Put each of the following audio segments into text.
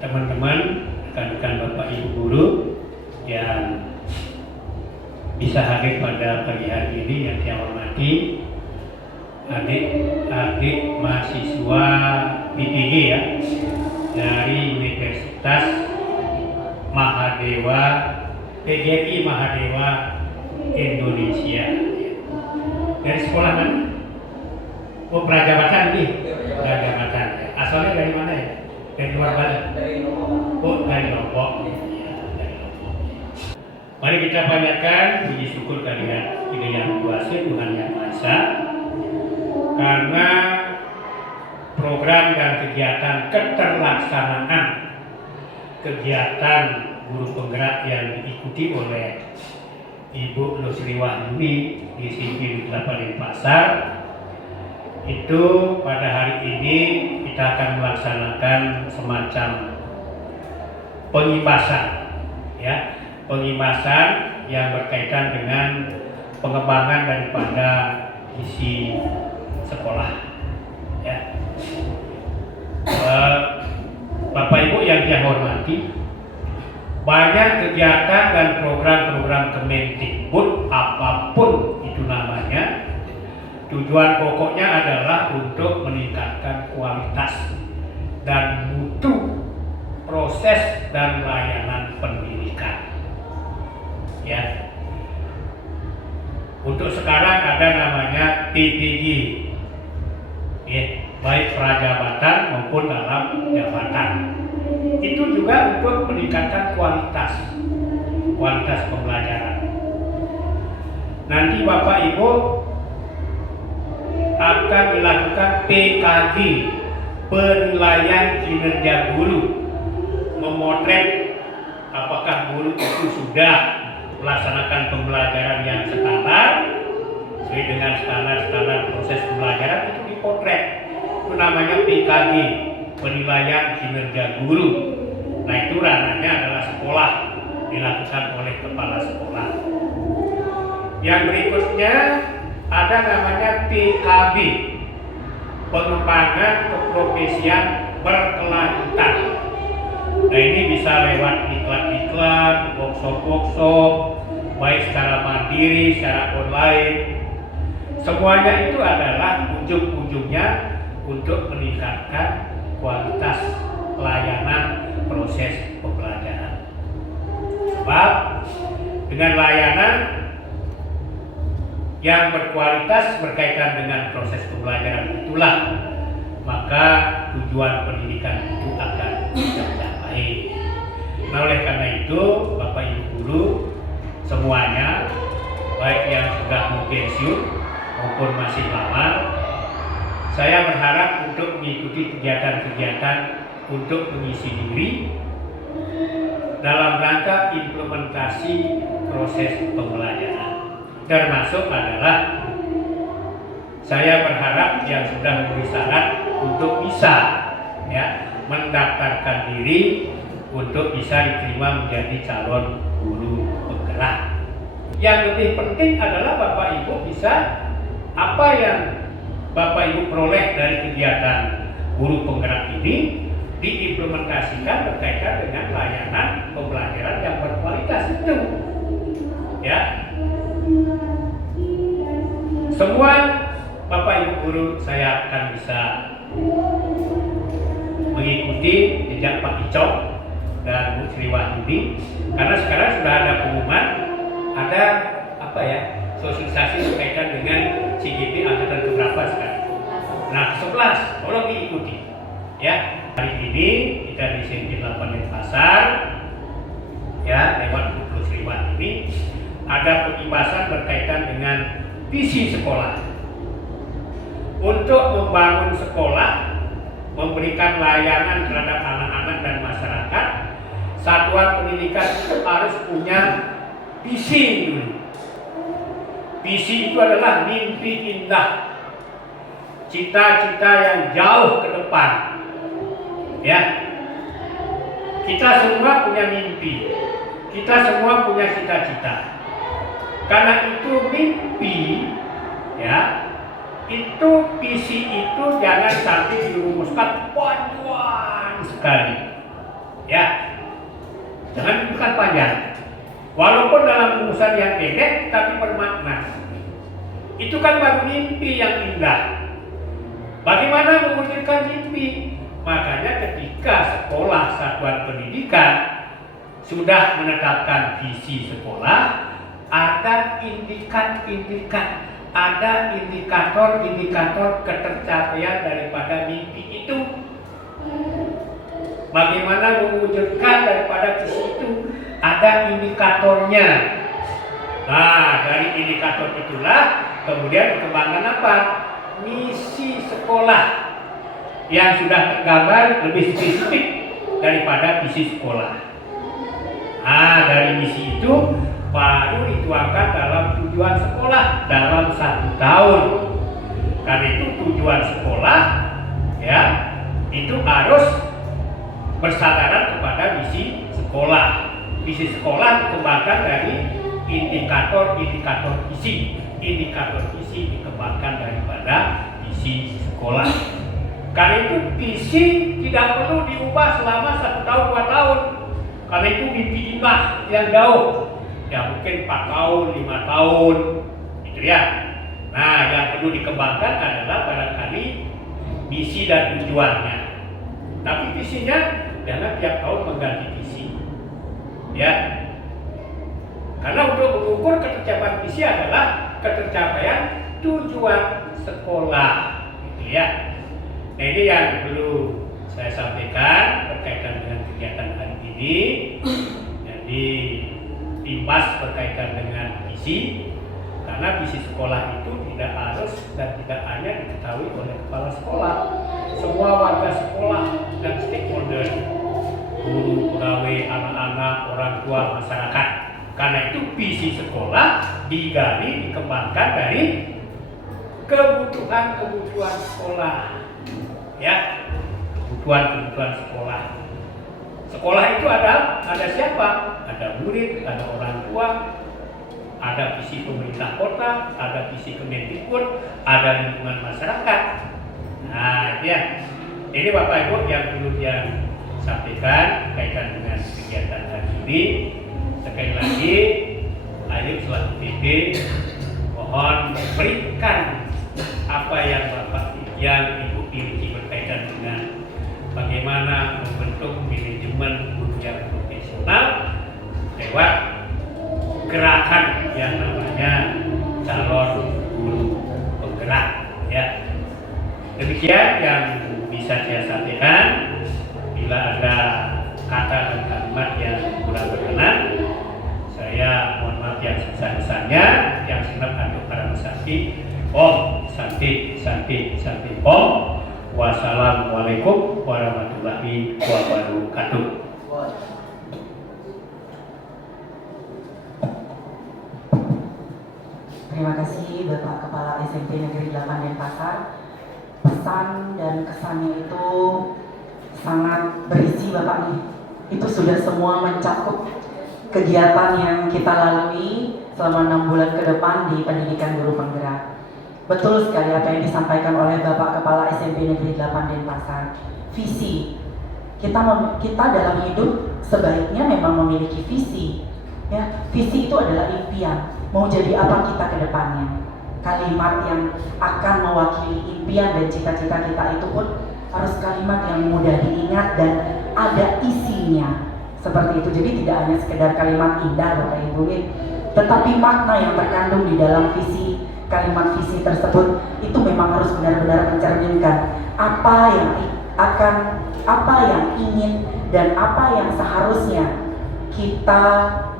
teman-teman, rekan-rekan Bapak Ibu guru yang bisa hadir pada pagi hari ini, yang saya hormati adik-adik mahasiswa PPG ya, dari Universitas Mahadewa, PGRI Mahadewa Indonesia. Dari sekolah mana? Oh, Prajabatan nih. Prajabatan. Asalnya dari mana ya? Dari luar Bali. Oh, dari Lombok. Mari kita panjatkan puji syukur kehadirat Yang Yang Kuasa Tuhan Yang Maha Esa, karena program dan kegiatan keterlaksanaan kegiatan guru penggerak yang diikuti oleh Ibu Lusri Wahyuni di Simpin 8 Denpasar itu pada hari ini kita akan melaksanakan semacam pengibasan ya, pengibasan yang berkaitan dengan pengembangan daripada isi sekolah ya. Bapak Ibu yang saya hormati, banyak kegiatan dan program-program Kemendikbud apapun itu namanya, tujuan pokoknya adalah untuk meningkatkan kualitas dan mutu proses dan layanan pendidikan ya. Untuk sekarang ada namanya PPG ya, baik prajabatan maupun dalam jabatan. Itu juga untuk meningkatkan kualitas pembelajaran. Nanti Bapak Ibu akan melakukan PKG, penilaian kinerja guru, memotret apakah guru itu sudah melaksanakan pembelajaran yang standar sesuai dengan standar proses pembelajaran, itu dipotret. Itu namanya PKG, penilaian kinerja guru. Nah, itu ranahnya adalah sekolah, dilakukan oleh kepala sekolah. Yang berikutnya ada namanya PKB, pengembangan keprofesian berkelanjutan. Nah, ini bisa lewat iklan-iklan, workshop, baik secara mandiri, secara online. Semuanya itu adalah ujung-ujungnya untuk meningkatkan kualitas layanan proses pembelajaran. Sebab dengan layanan yang berkualitas berkaitan dengan proses pembelajaran itulah maka tujuan pendidikan itu akan tercapai. Nah, oleh karena itu Bapak Ibu guru semuanya, baik yang sudah mau pensiun maupun masih lamar, saya berharap untuk mengikuti kegiatan-kegiatan untuk mengisi diri dalam rangka implementasi proses pembelajaran. Termasuk adalah saya berharap yang sudah memenuhi syarat untuk bisa ya mendaftarkan diri untuk bisa diterima menjadi calon guru penggerak. Yang lebih penting adalah Bapak Ibu bisa apa yang Bapak Ibu peroleh dari kegiatan guru penggerak ini diimplementasikan berkaitan dengan layanan pembelajaran yang berkualitas itu ya. Semua Bapak Ibu guru saya akan bisa mengikuti jejak Pak Icok dan Bu Sri Wahyuni, karena sekarang sudah ada pengumuman, ada apa ya, sosialisasi berkaitan dengan CGP angkatan keberapa sekarang. Nah, 11 tolong diikuti ya. Hari ini kita di Simpin 8 Denpasar ya, lewat Bu Sri Wahyuni ada pengibasan berkaitan dengan visi sekolah untuk membangun sekolah, memberikan layanan terhadap anak-anak dan masyarakat. Satuan pendidikan itu harus punya visi dulu. Visi itu adalah mimpi indah, cita-cita yang jauh ke depan ya. Kita semua punya mimpi, kita semua punya cita-cita. Karena itu mimpi ya, itu visi itu jangan sampai dirumuskan panjang sekali Ya, jangan bukan panjang. Walaupun dalam rumusan yang pendek, tapi bermakna. Itu kan baru mimpi yang indah. Bagaimana mewujudkan mimpi? Makanya ketika sekolah satuan pendidikan sudah menetapkan visi sekolah, ada indikator ketercapaian daripada mimpi itu. Bagaimana mewujudkan daripada visi itu? Ada indikatornya. Nah, dari indikator itulah kemudian dikembangkan apa? Misi sekolah yang sudah tergambar lebih spesifik daripada visi sekolah. Nah, dari misi itu baru dituangkan dalam tujuan sekolah dalam 1 tahun. Karena itu tujuan sekolah ya itu harus bersadaran kepada misi sekolah. Visi sekolah dikembangkan dari indikator visi. Indikator visi dikembangkan daripada visi sekolah. Karena itu visi tidak perlu diubah selama 1 tahun 2 tahun. Karena itu mimpi indah yang jauh. Ya mungkin 4 tahun, 5 tahun gitu ya. Nah, yang perlu dikembangkan adalah barangkali misi dan tujuannya. Tapi visinya jangan tiap tahun mengganti visi. Ya. Karena untuk mengukur ketercapaian visi adalah ketercapaian tujuan sekolah gitu ya. Nah, ini yang perlu saya sampaikan berkaitan dengan kegiatan hari ini. Jadi timbas berkaitan dengan visi, karena visi sekolah itu tidak harus dan tidak hanya diketahui oleh kepala sekolah, semua warga sekolah dan stakeholder, guru, pegawai, anak-anak, orang tua, masyarakat. Karena itu visi sekolah digali, dikembangkan dari kebutuhan sekolah, ya, kebutuhan sekolah. Sekolah itu ada siapa? Ada murid, ada orang tua, ada visi pemerintah kota, ada visi Kemendikbud, ada lingkungan masyarakat. Nah, ya. Ini Bapak Ibu yang perlu yang sampaikan kaitan dengan kegiatan hari ini. Sekali lagi, ayo selaku PP mohon berikan apa yang Bapak yang Ibu miliki berkaitan dengan bagaimana membentuk manajemen guru yang profesional lewat gerakan yang namanya calon guru penggerak ya. Demikian yang bisa saya sampaikan. Bila ada kata dan kalimat yang kurang berkenan, saya mohon maaf yang sebesar-besarnya. Yang senang untuk para sakti. Om Santi Om. Wassalamualaikum warahmatullahi wabarakatuh. Terima kasih Bapak Kepala SMP Negeri 8 Denpasar. Pesan dan kesannya itu sangat berisi Bapak nih. Itu sudah semua mencakup kegiatan yang kita lalui selama 6 bulan ke depan di pendidikan guru penggerak. Betul sekali apa yang disampaikan oleh Bapak Kepala SMP Negeri 8 Denpasar. Visi. Kita dalam hidup sebaiknya memang memiliki visi. Ya, visi itu adalah impian. Mau jadi apa kita ke depannya. Kalimat yang akan mewakili impian dan cita-cita kita itu pun harus kalimat yang mudah diingat dan ada isinya. Seperti itu. Jadi tidak hanya sekedar kalimat indah Bapak Ibu, tetapi makna yang terkandung di dalam visi, kalimat visi tersebut itu memang harus benar-benar mencerminkan apa yang ingin dan apa yang seharusnya kita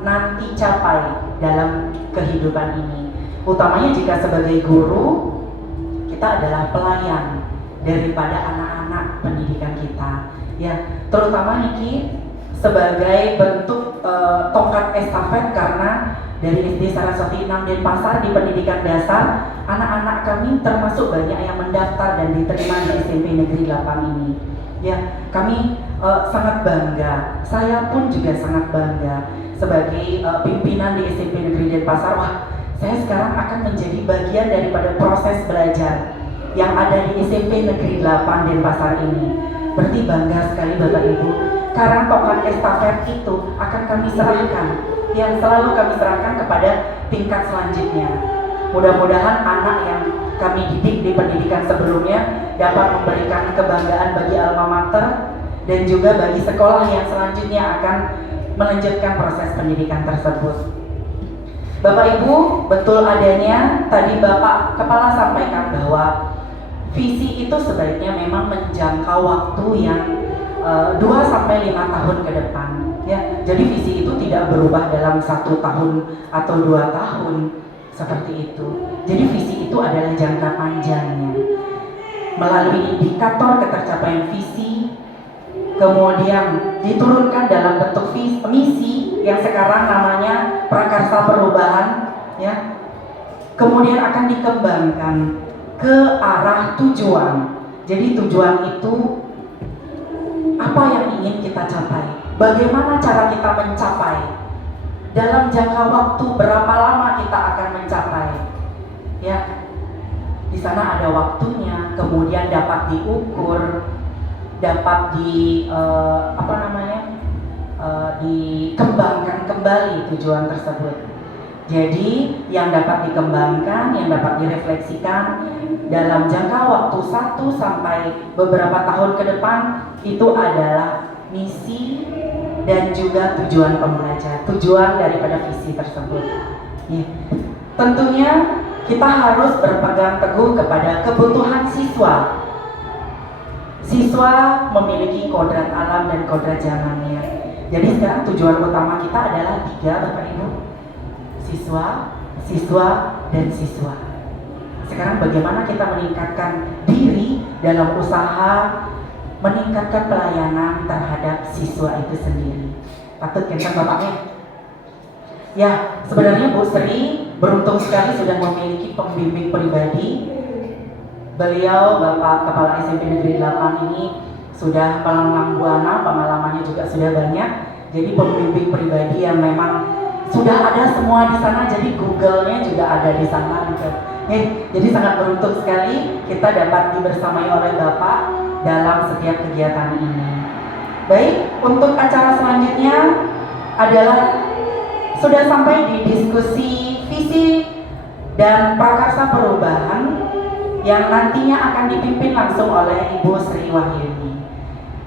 nanti capai dalam kehidupan ini. Utamanya jika sebagai guru, kita adalah pelayan daripada anak-anak pendidikan kita. Ya, terutama Niki sebagai bentuk tongkat estafet, karena dari SD Saraswati 6 Denpasar di pendidikan dasar, anak-anak kami termasuk banyak yang mendaftar dan diterima di SMP Negeri 8 ini. Ya, kami sangat bangga. Saya pun juga sangat bangga sebagai pimpinan di SMP Negeri Denpasar. Wah, saya sekarang akan menjadi bagian daripada proses belajar yang ada di SMP Negeri 8 Denpasar ini. Berarti bangga sekali Bapak Ibu. Karena tongkat estafet itu akan kami serahkan, yang selalu kami serahkan kepada tingkat selanjutnya. Mudah-mudahan anak yang kami didik di pendidikan sebelumnya dapat memberikan kebanggaan bagi alma mater dan juga bagi sekolah yang selanjutnya akan melanjutkan proses pendidikan tersebut. Bapak Ibu, betul adanya tadi Bapak Kepala sampaikan bahwa visi itu sebaiknya memang menjangkau waktu yang 2 sampai 5 tahun ke depan, ya. Jadi visi itu tidak berubah dalam 1 tahun atau 2 tahun seperti itu. Jadi visi itu adalah jangka panjangnya. Melalui indikator ketercapaian visi, kemudian diturunkan dalam bentuk misi yang sekarang namanya prakarsa perubahan, ya. Kemudian akan dikembangkan ke arah tujuan. Jadi tujuan itu apa yang ingin kita capai? Bagaimana cara kita mencapai? Dalam jangka waktu berapa lama kita akan mencapai? Ya. Di sana ada waktunya, kemudian dapat diukur, dapat dikembangkan kembali tujuan tersebut. Jadi yang dapat dikembangkan, yang dapat direfleksikan dalam jangka waktu 1 sampai beberapa tahun ke depan itu adalah misi dan juga tujuan pembelajar, tujuan daripada visi tersebut. Ya. Tentunya kita harus berpegang teguh kepada kebutuhan siswa. Siswa memiliki kodrat alam dan kodrat zamannya. Jadi sekarang tujuan utama kita adalah 3 Bapak Ibu. Siswa, siswa, dan siswa. Sekarang bagaimana kita meningkatkan diri dalam usaha meningkatkan pelayanan terhadap siswa itu sendiri. Patut kan Bapaknya? Ya, sebenarnya Bu Sri beruntung sekali sudah memiliki pembimbing pribadi. Beliau Bapak Kepala SMP Negeri 8 ini sudah melanglang buana, pengalamannya juga sudah banyak. Jadi pembimbing pribadi yang memang sudah ada semua di sana, jadi Google-nya juga ada di sana gitu. Jadi sangat beruntung sekali kita dapat dibersamai oleh Bapak dalam setiap kegiatan ini. Baik, untuk acara selanjutnya adalah sudah sampai di diskusi visi dan prakarsa perubahan yang nantinya akan dipimpin langsung oleh Ibu Sri Wahyuni.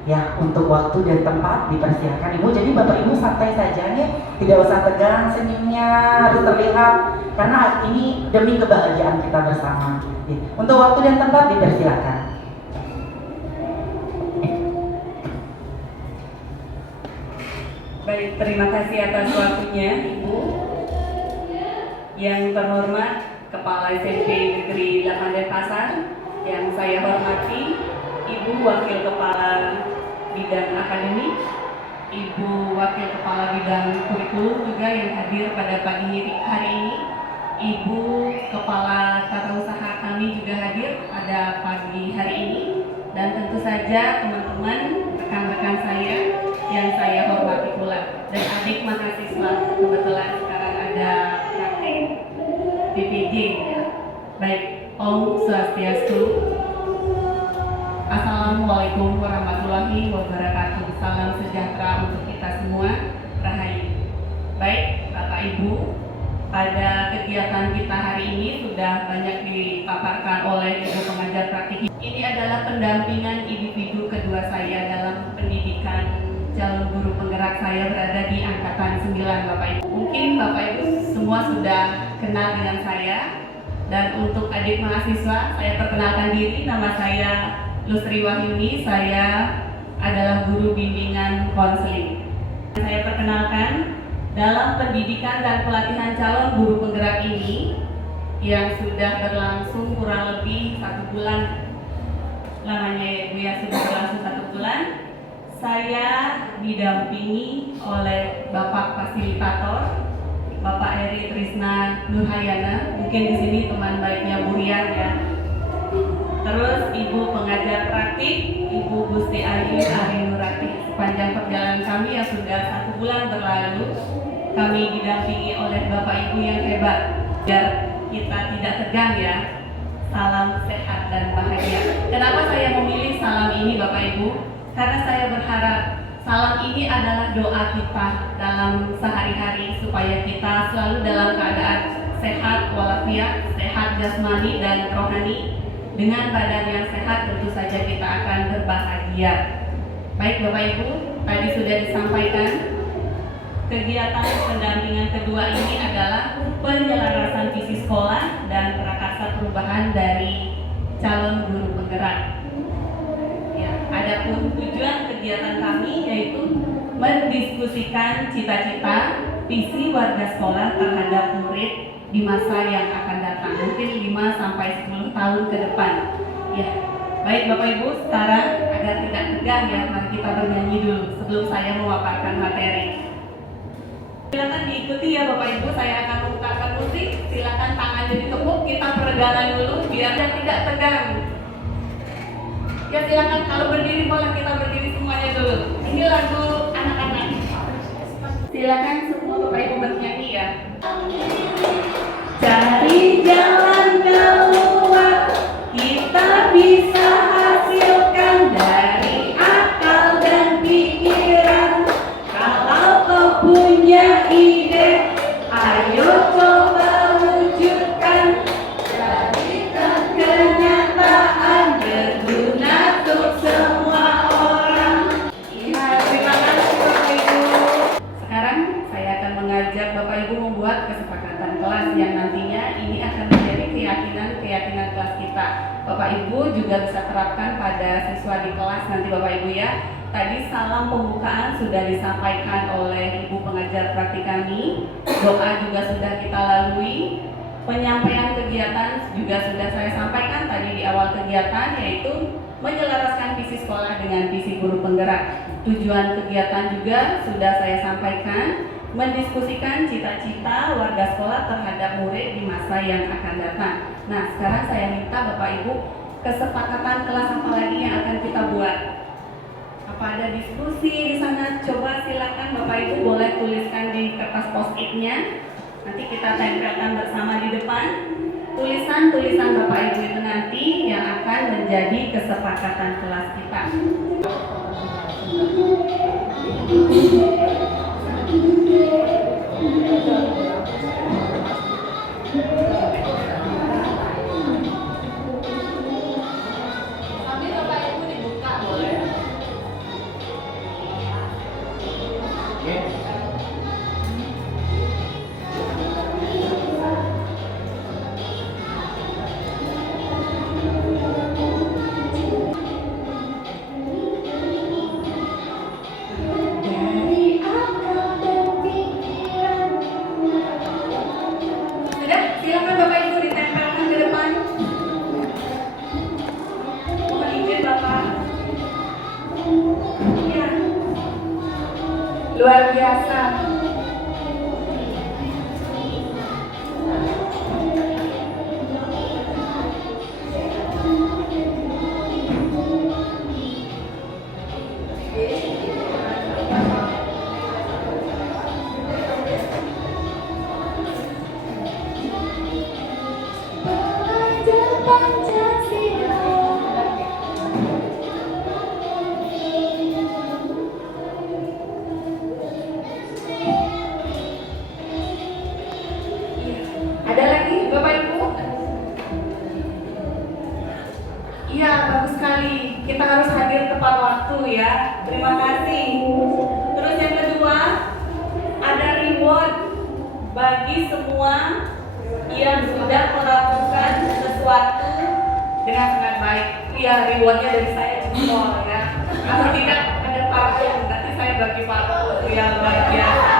Ya, untuk waktu dan tempat dipersilakan Ibu. Jadi Bapak Ibu santai saja nih, tidak usah tegang, senyumnya harus terlihat karena ini demi kebahagiaan kita bersama. Untuk waktu dan tempat dipersilakan. Baik, terima kasih atas waktunya Ibu. Yang terhormat Kepala SMP Negeri 8 Denpasar, yang saya hormati Ibu Wakil Kepala Bidang Akademik, Ibu Wakil Kepala Bidang Kurikulum juga yang hadir pada pagi hari ini, Ibu Kepala Tata Usaha kami juga hadir pada pagi hari ini, dan tentu saja teman-teman, rekan-rekan saya yang saya hormati pula, dan adik mahasiswa, kebetulan sekarang ada praktek PPJ ya. Baik, Om Swastiastu. Assalamualaikum warahmatullahi wabarakatuh. Salam sejahtera untuk kita semua. Rahayu. Baik, Bapak Ibu, pada kegiatan kita hari ini sudah banyak dipaparkan oleh Ibu pengajar praktik. Ini adalah pendampingan individu kedua saya dalam pendidikan calon guru penggerak. Saya berada di angkatan 9, Bapak Ibu. Mungkin Bapak Ibu semua sudah kenal dengan saya. Dan untuk adik mahasiswa, saya perkenalkan diri, nama saya Lusri Wahyuni, saya adalah guru bimbingan konseling. Saya perkenalkan, dalam pendidikan dan pelatihan calon guru penggerak ini yang sudah berlangsung kurang lebih 1 bulan lamanya ya Bu ya, sudah berlangsung 1 bulan, saya didampingi oleh Bapak Fasilitator, Bapak Eri Trisna Nurhayana, mungkin di sini teman baiknya Bu Rian ya. Terus Ibu pengajar praktik, Ibu Gusti Ayu Arinurati. Sepanjang perjalanan kami yang sudah 1 bulan berlalu, kami didampingi oleh Bapak Ibu yang hebat. Biar kita tidak tegang ya. Salam sehat dan bahagia. Kenapa saya memilih salam ini Bapak Ibu? karena saya berharap salam ini adalah doa kita dalam sehari-hari supaya kita selalu dalam keadaan sehat walafiat, sehat jasmani dan rohani. Dengan badan yang sehat tentu saja kita akan berbahagia. Baik Bapak Ibu, tadi sudah disampaikan kegiatan pendampingan kedua ini adalah penyelarasan visi sekolah dan prakarsa perubahan dari calon guru penggerak. Adapun tujuan kegiatan kami yaitu mendiskusikan cita-cita visi warga sekolah terhadap murid di masa yang akan datang, mungkin 5 sampai 10 tahun ke depan. Ya, baik Bapak Ibu, sekarang agar tidak tegang ya, mari kita bernyanyi dulu sebelum saya memaparkan materi. Silakan diikuti ya Bapak Ibu, saya akan memutarkan musik. Silakan tangannya ditepuk, kita peregangan dulu biar tidak tegang. Ya silakan, kalau berdiri boleh kita berdiri semuanya dulu. Ini lagu anak-anak. Silakan semua Bapak Ibu bernyanyi ya. Cari jalan keluar, kita bisa hasilkan dari akal dan pikiran. Kalau kau punya ide, ayo coba wujudkan. Jadikan kenyataan berguna untuk semua orang. Ya, terima kasih Bapak Ibu. Sekarang saya akan mengajak Bapak Ibu membuat kesepakatan kelas yang nantinya ini akan menjadi keyakinan kelas kita. Bapak Ibu juga bisa terapkan pada siswa di kelas nanti Bapak Ibu ya. Tadi salam pembukaan sudah disampaikan oleh Ibu pengajar praktik kami. Doa juga sudah kita lalui. Penyampaian kegiatan juga sudah saya sampaikan tadi di awal kegiatan, yaitu menyelaraskan visi sekolah dengan visi guru penggerak. Tujuan kegiatan juga sudah saya sampaikan, mendiskusikan cita-cita warga sekolah terhadap murid di masa yang akan datang. Nah, sekarang saya minta Bapak Ibu kesepakatan kelas apa lagi yang akan kita buat. Apa ada diskusi di sana? Coba silakan Bapak Ibu boleh tuliskan di kertas post-it-nya. Nanti kita tempelkan bersama di depan. Tulisan-tulisan Bapak Ibu itu nanti yang akan menjadi kesepakatan kelas kita. Sambil Bapak Ibu dibuka boleh. Luar biasa. Ada lagi Bapak Ibu? Iya, bagus sekali. Kita harus hadir tepat waktu ya. Terima kasih. Terus yang kedua, ada reward bagi semua yang sudah melakukan sesuatu dengan sangat baik. Iya, rewardnya dari saya jempol ya. Kalau tidak ada parfum, nanti saya bagi parfum yang luar biasa.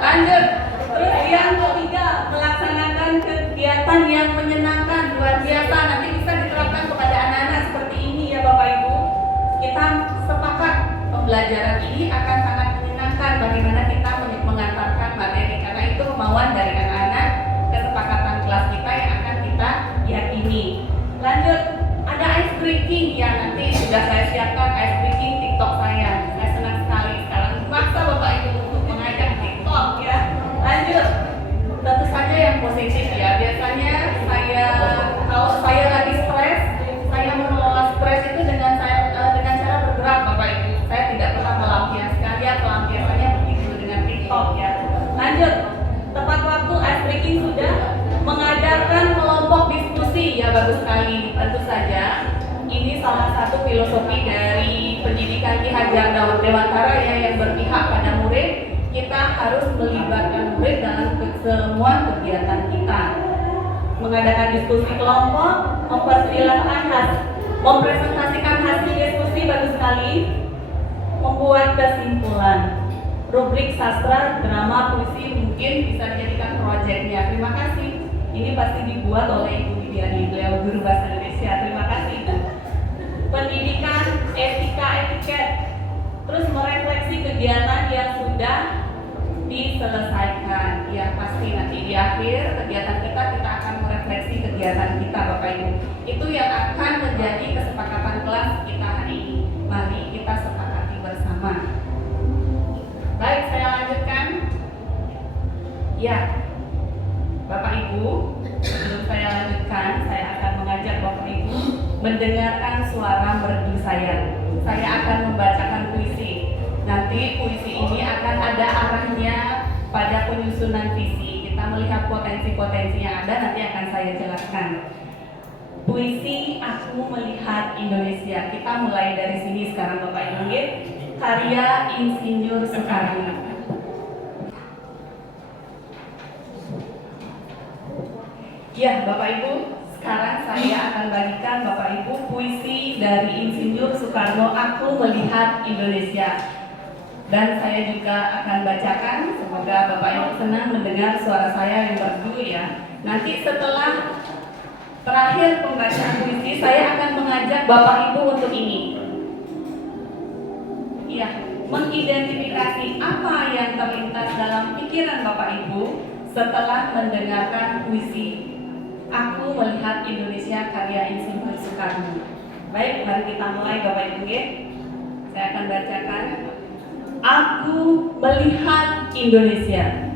Lanjut. Terus yang ketiga, melaksanakan kegiatan yang menyenangkan, luar biasa. Nanti bisa diterapkan kepada anak-anak seperti ini ya Bapak Ibu. Kita sepakat pembelajaran ini akan sangat menyenangkan. Bagaimana kita mengantarkan materi, karena itu kemauan dari anak-anak, kesepakatan kelas kita yang akan kita yakini. Lanjut, ada ice breaking ya, nanti sudah saya siapkan ice breaking TikTok saya. Saya senang sekali sekarang maksa Bapak Ibu untuk mengajak TikTok ya. Lanjut, tentu saja yang positif ya. Biasanya kalau saya lagi stres, saya mengelola stres itu dengan cara bergerak Bapak Ibu. bagus sekali. Tentu saja ini salah satu filosofi dari pendidikan Ki Hajar Dewantara ya, yang berpihak pada murid. Kita harus melibatkan murid dalam semua kegiatan kita. Mengadakan diskusi kelompok, mempresentasikan hasil diskusi bagus sekali, membuat kesimpulan. Rubrik sastra, drama, puisi mungkin bisa dijadikan proyeknya. Terima kasih. Ini pasti dibuat oleh Ibu Widiani, beliau guru bahasa Indonesia. Terima kasih. Pendidikan, etika, etiket, terus merefleksi kegiatan yang sudah diselesaikan. Ya pasti nanti di akhir kegiatan kita akan merefleksi kegiatan kita Bapak Ibu. Itu yang akan menjadi kesepakatan kelas kita hari ini. Mari kita sepakati bersama. Baik, saya lanjutkan. Ya, Bapak Ibu, sebelum saya lanjutkan, saya akan mengajak Bapak Ibu mendengarkan suara merdu saya. Saya akan membacakan puisi. Nanti puisi ini akan ada arahnya pada penyusunan visi. Kita melihat potensi-potensi yang ada, nanti akan saya jelaskan. Puisi Aku Melihat Indonesia. Kita mulai dari sini sekarang Bapak Ibu. Karya Insinyur Soekarno. Ya Bapak Ibu, sekarang saya akan bagikan Bapak Ibu puisi dari Insinyur Soekarno, Aku Melihat Indonesia. Dan saya juga akan bacakan, semoga Bapak Ibu senang mendengar suara saya yang merdu ya. Nanti setelah terakhir pembacaan puisi, saya akan mengajak Bapak Ibu untuk ini. Ya, mengidentifikasi apa yang terlintas dalam pikiran Bapak Ibu setelah mendengarkan puisi Aku Melihat Indonesia karya Insinyur Soekarno. Baik, mari kita mulai Bapak Ibu. Saya akan bacakan. Aku melihat Indonesia.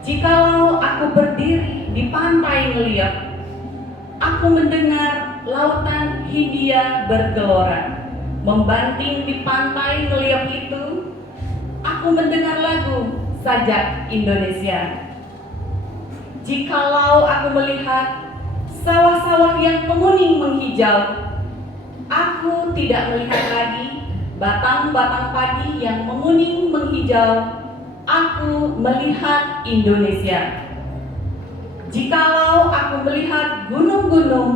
Jikalau aku berdiri di pantai ngeliat, aku mendengar lautan Hindia bergelora. Membanting di pantai ngeliat itu, aku mendengar lagu Sajak Indonesia. Jikalau aku melihat sawah-sawah yang menguning menghijau, aku tidak melihat lagi batang-batang padi yang menguning menghijau. Aku melihat Indonesia. Jikalau aku melihat gunung-gunung,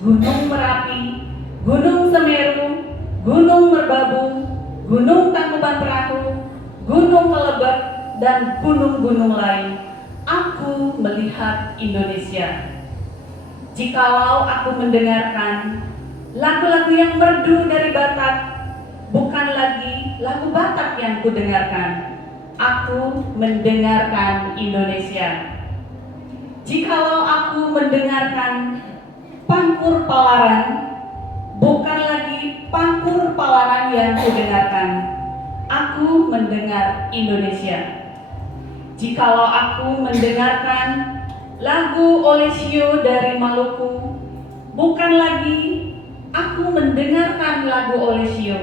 Gunung Merapi, Gunung Semeru, Gunung Merbabu, Gunung Tangkuban Perahu, Gunung Kelebek, dan gunung-gunung lain, aku melihat Indonesia. Jikalau aku mendengarkan lagu-lagu yang merdu dari Batak, bukan lagi lagu Batak yang kudengarkan, aku mendengarkan Indonesia. Jikalau aku mendengarkan Pangkur Palaran, bukan lagi Pangkur Palaran yang kudengarkan, aku mendengar Indonesia. Jikalau aku mendengarkan lagu Olesio dari Maluku, bukan lagi aku mendengarkan lagu Olesio,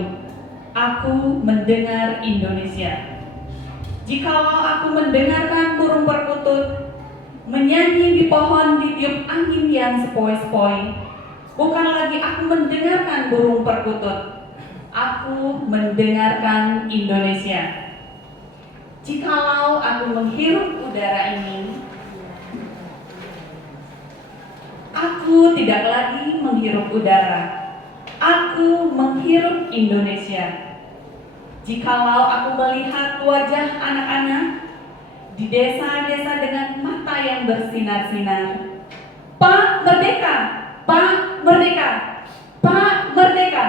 aku mendengar Indonesia. Jikalau aku mendengarkan burung perkutut menyanyi di pohon di tiup angin yang sepoi-sepoi, bukan lagi aku mendengarkan burung perkutut, aku mendengarkan Indonesia. Jikalau aku menghirup udara ini, aku tidak lagi menghirup udara, aku menghirup Indonesia. Jikalau aku melihat wajah anak-anak di desa-desa dengan mata yang bersinar-sinar, Pak Merdeka, Pak Merdeka, Pak Merdeka,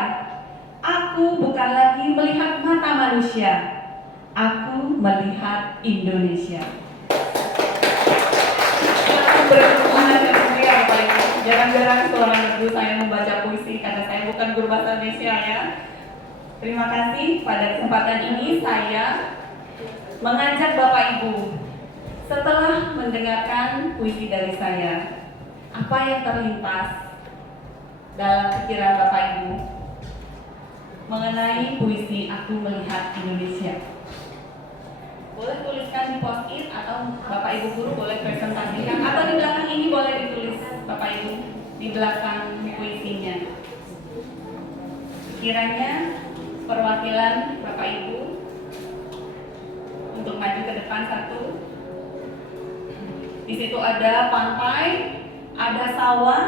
aku bukan lagi melihat mata manusia, aku melihat Indonesia. Jarang-jarang seorang guru saya membaca puisi karena saya bukan guru bahasa Indonesia ya. Terima kasih. Pada kesempatan ini saya mengajak Bapak Ibu, setelah mendengarkan puisi dari saya, apa yang terlintas dalam pikiran Bapak Ibu mengenai puisi Aku Melihat Indonesia? Boleh tuliskan di post-it atau Bapak Ibu guru boleh presentasikan, atau di belakang ini boleh ditulis Bapak Ibu. di belakang puisinya. Kiranya perwakilan Bapak Ibu untuk maju ke depan satu. Di situ ada pantai, ada sawah,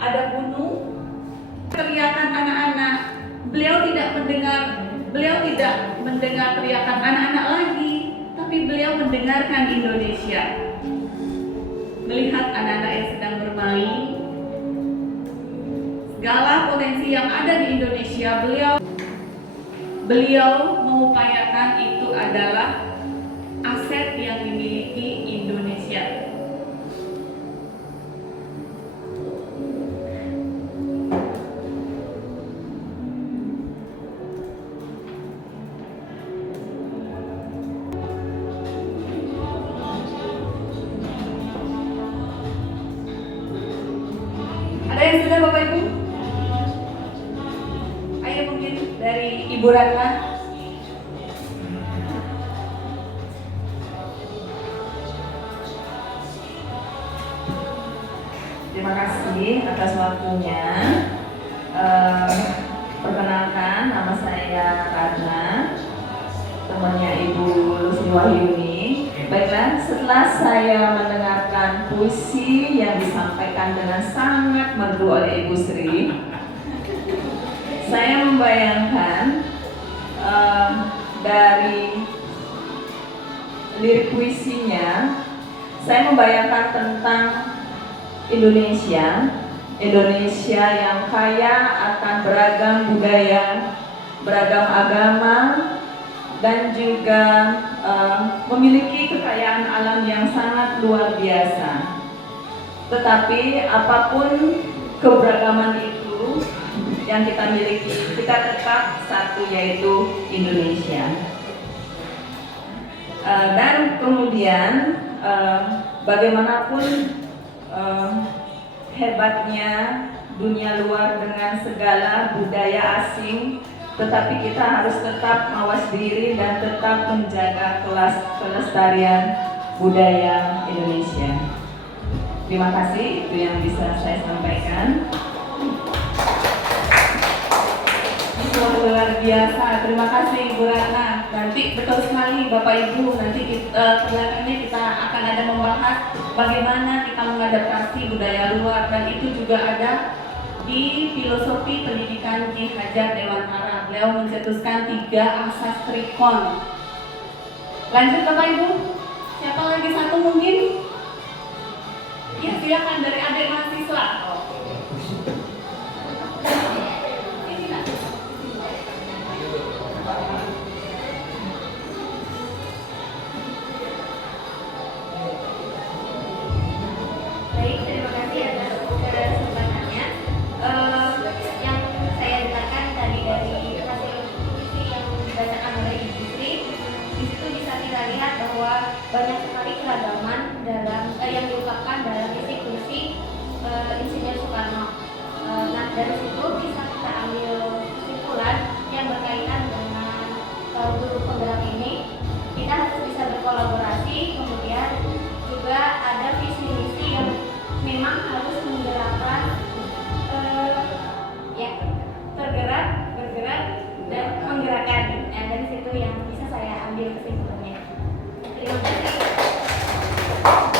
ada gunung. Teriakan anak-anak. Beliau tidak mendengar teriakan anak-anak lagi, tapi beliau mendengarkan Indonesia. Melihat anak-anak yang sedang bermain, segala potensi yang ada di Indonesia, beliau mengupayakan itu adalah aset yang dimiliki Indonesia. Ada yang sudah Bapak Ibu? Ayo mungkin dari Ibu Ratna. Terima kasih atas waktunya. Perkenalkan, nama saya Ratna, temannya Ibu Lucy Wahyuni. Baiklah, setelah saya mendengarkan puisi yang disampaikan dengan sangat merdu oleh Ibu Sri, saya membayangkan dari lirik puisinya, saya membayangkan tentang Indonesia yang kaya akan beragam budaya, beragam agama, dan juga memiliki kekayaan alam yang sangat luar biasa. Tetapi apapun keberagaman itu yang kita miliki, kita tetap satu, yaitu Indonesia. Dan kemudian bagaimanapun hebatnya dunia luar dengan segala budaya asing, tetapi kita harus tetap mawas diri dan tetap menjaga kelestarian budaya Indonesia. Terima kasih, itu yang bisa saya sampaikan. Luar biasa, terima kasih Ibu Ratna. Nanti betul sekali Bapak Ibu, nanti kelihatannya kita akan ada membahas bagaimana kita mengadaptasi budaya luar, dan itu juga ada di filosofi pendidikan Ki Hajar Dewantara. Beliau mencetuskan 3 asas trikon. Lanjut Bapak Ibu, siapa lagi satu mungkin? Ya silakan dari adik mahasiswa. Baik, terima kasih atas kesempatannya. Yang saya dengarkan tadi dari hasil puisi yang dibacakan oleh Ibu Sri, di situ bisa kita lihat bahwa banyak sekali keragaman dalam yang diungkapkan dalam isi puisi Insinyur Soekarno. Nah, dari situ bisa kita ambil kesimpulan yang berkaitan dengan guru penggerak ini. Kita harus bisa berkolaborasi, kemudian juga ada visi misi yang memang harus menggerakkan bergerak dan menggerakkan. Nah, dari situ yang bisa saya ambil kesimpulannya. Terima kasih.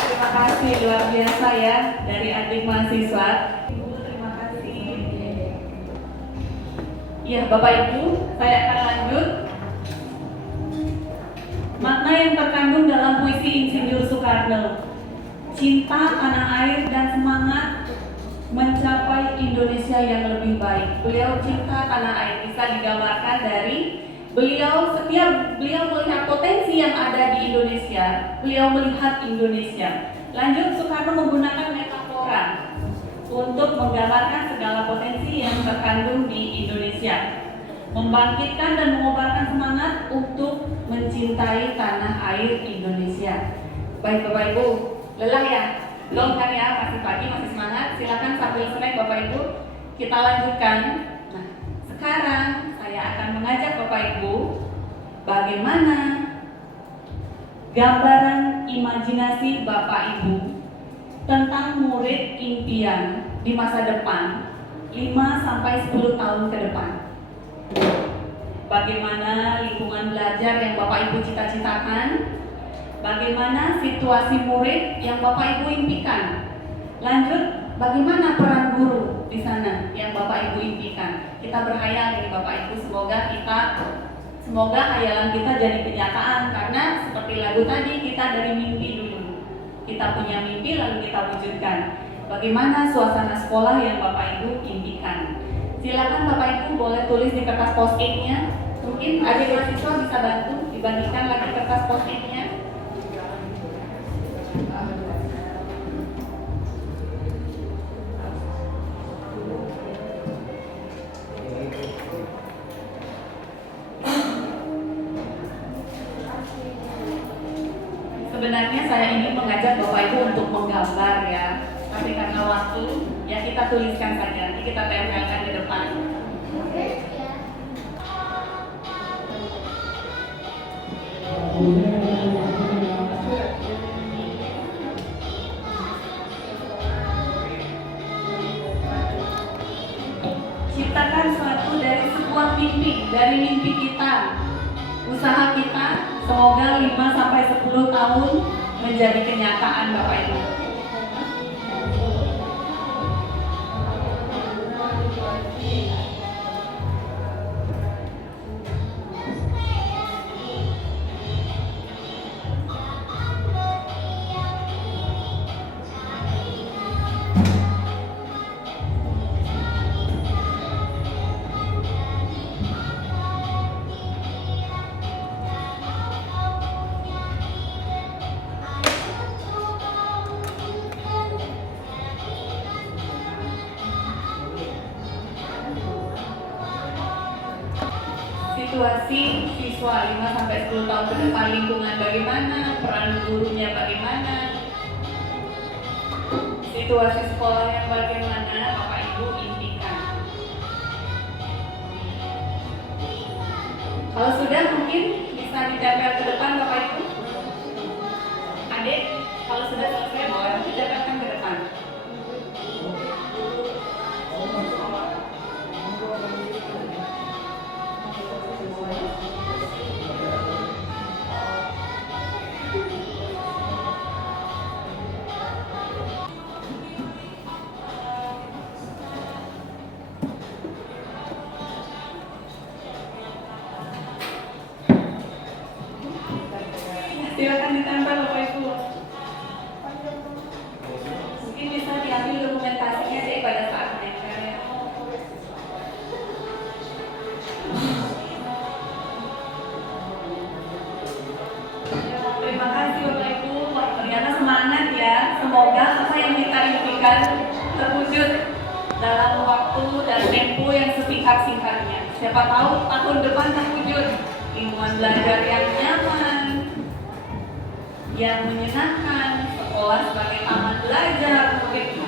Terima kasih, luar biasa ya dari adik mahasiswa. Ibu, terima kasih. Ya Bapak Ibu, saya akan lanjut. Makna yang terkandung dalam puisi Insinyur Soekarno, cinta tanah air dan semangat mencapai Indonesia yang lebih baik. Beliau cinta tanah air, bisa digambarkan dari setiap beliau melihat potensi yang ada di Indonesia, beliau melihat Indonesia. Lanjut, Soekarno menggunakan metafora untuk menggambarkan segala potensi yang terkandung di Indonesia, membangkitkan dan mengobarkan semangat untuk mencintai tanah air Indonesia. Baik Bapak Ibu, lelah ya? Belum kan ya? Masih pagi, masih semangat. Silakan sambil snack Bapak Ibu. Kita lanjutkan. Nah, sekarang saya akan mengajak Bapak Ibu bagaimana gambaran imajinasi Bapak Ibu tentang murid impian di masa depan, 5 sampai 10 tahun ke depan. Bagaimana lingkungan belajar yang Bapak Ibu cita-citakan? Bagaimana situasi murid yang Bapak Ibu impikan? Lanjut, bagaimana peran guru di sana yang Bapak Ibu impikan? Kita berhayal ini Bapak Ibu, semoga hayalan kita jadi kenyataan, karena seperti lagu tadi, kita dari mimpi dulu. Kita punya mimpi lalu kita wujudkan. Bagaimana suasana sekolah yang Bapak Ibu impikan? Silakan Bapak Ibu boleh tulis di kertas post-it-nya. Mungkin adik mahasiswa bisa bantu dibandingkan lagi kertas post-it-nya. Sebenarnya saya ingin mengajak Bapak Ibu untuk menggambar ya, tapi karena waktu ya kita tuliskan saja, nanti kita tempelkan di depan. Ciptakan suatu dari sebuah mimpi, dari mimpi kita, usaha kita, semoga 5 sampai 10 tahun menjadi kenyataan Bapak Ibu. Situasi siswa 5 sampai 10 tahun ke depan, lingkungan bagaimana, peran gurunya bagaimana, situasi sekolah yang bagaimana, Bapak Ibu impikan. Kalau sudah mungkin bisa ditempel ke depan Bapak Ibu. Adik, kalau sudah selesai boleh ditempelkan ke depan. Silakan ditempel Bapak Ibu. Mungkin bisa diambil dokumentasinya deh pada saat menempel ya. Terima kasih Bapak Ibu. Wah, ternyata semangat ya. Semoga apa yang kita impikan terwujud dalam waktu dan tempo yang sesingkat-singkatnya. Siapa tahu tahun depan terwujud lingkungan belajar yang nyaman, yang menyenangkan, sekolah sebagai taman belajar, begitu.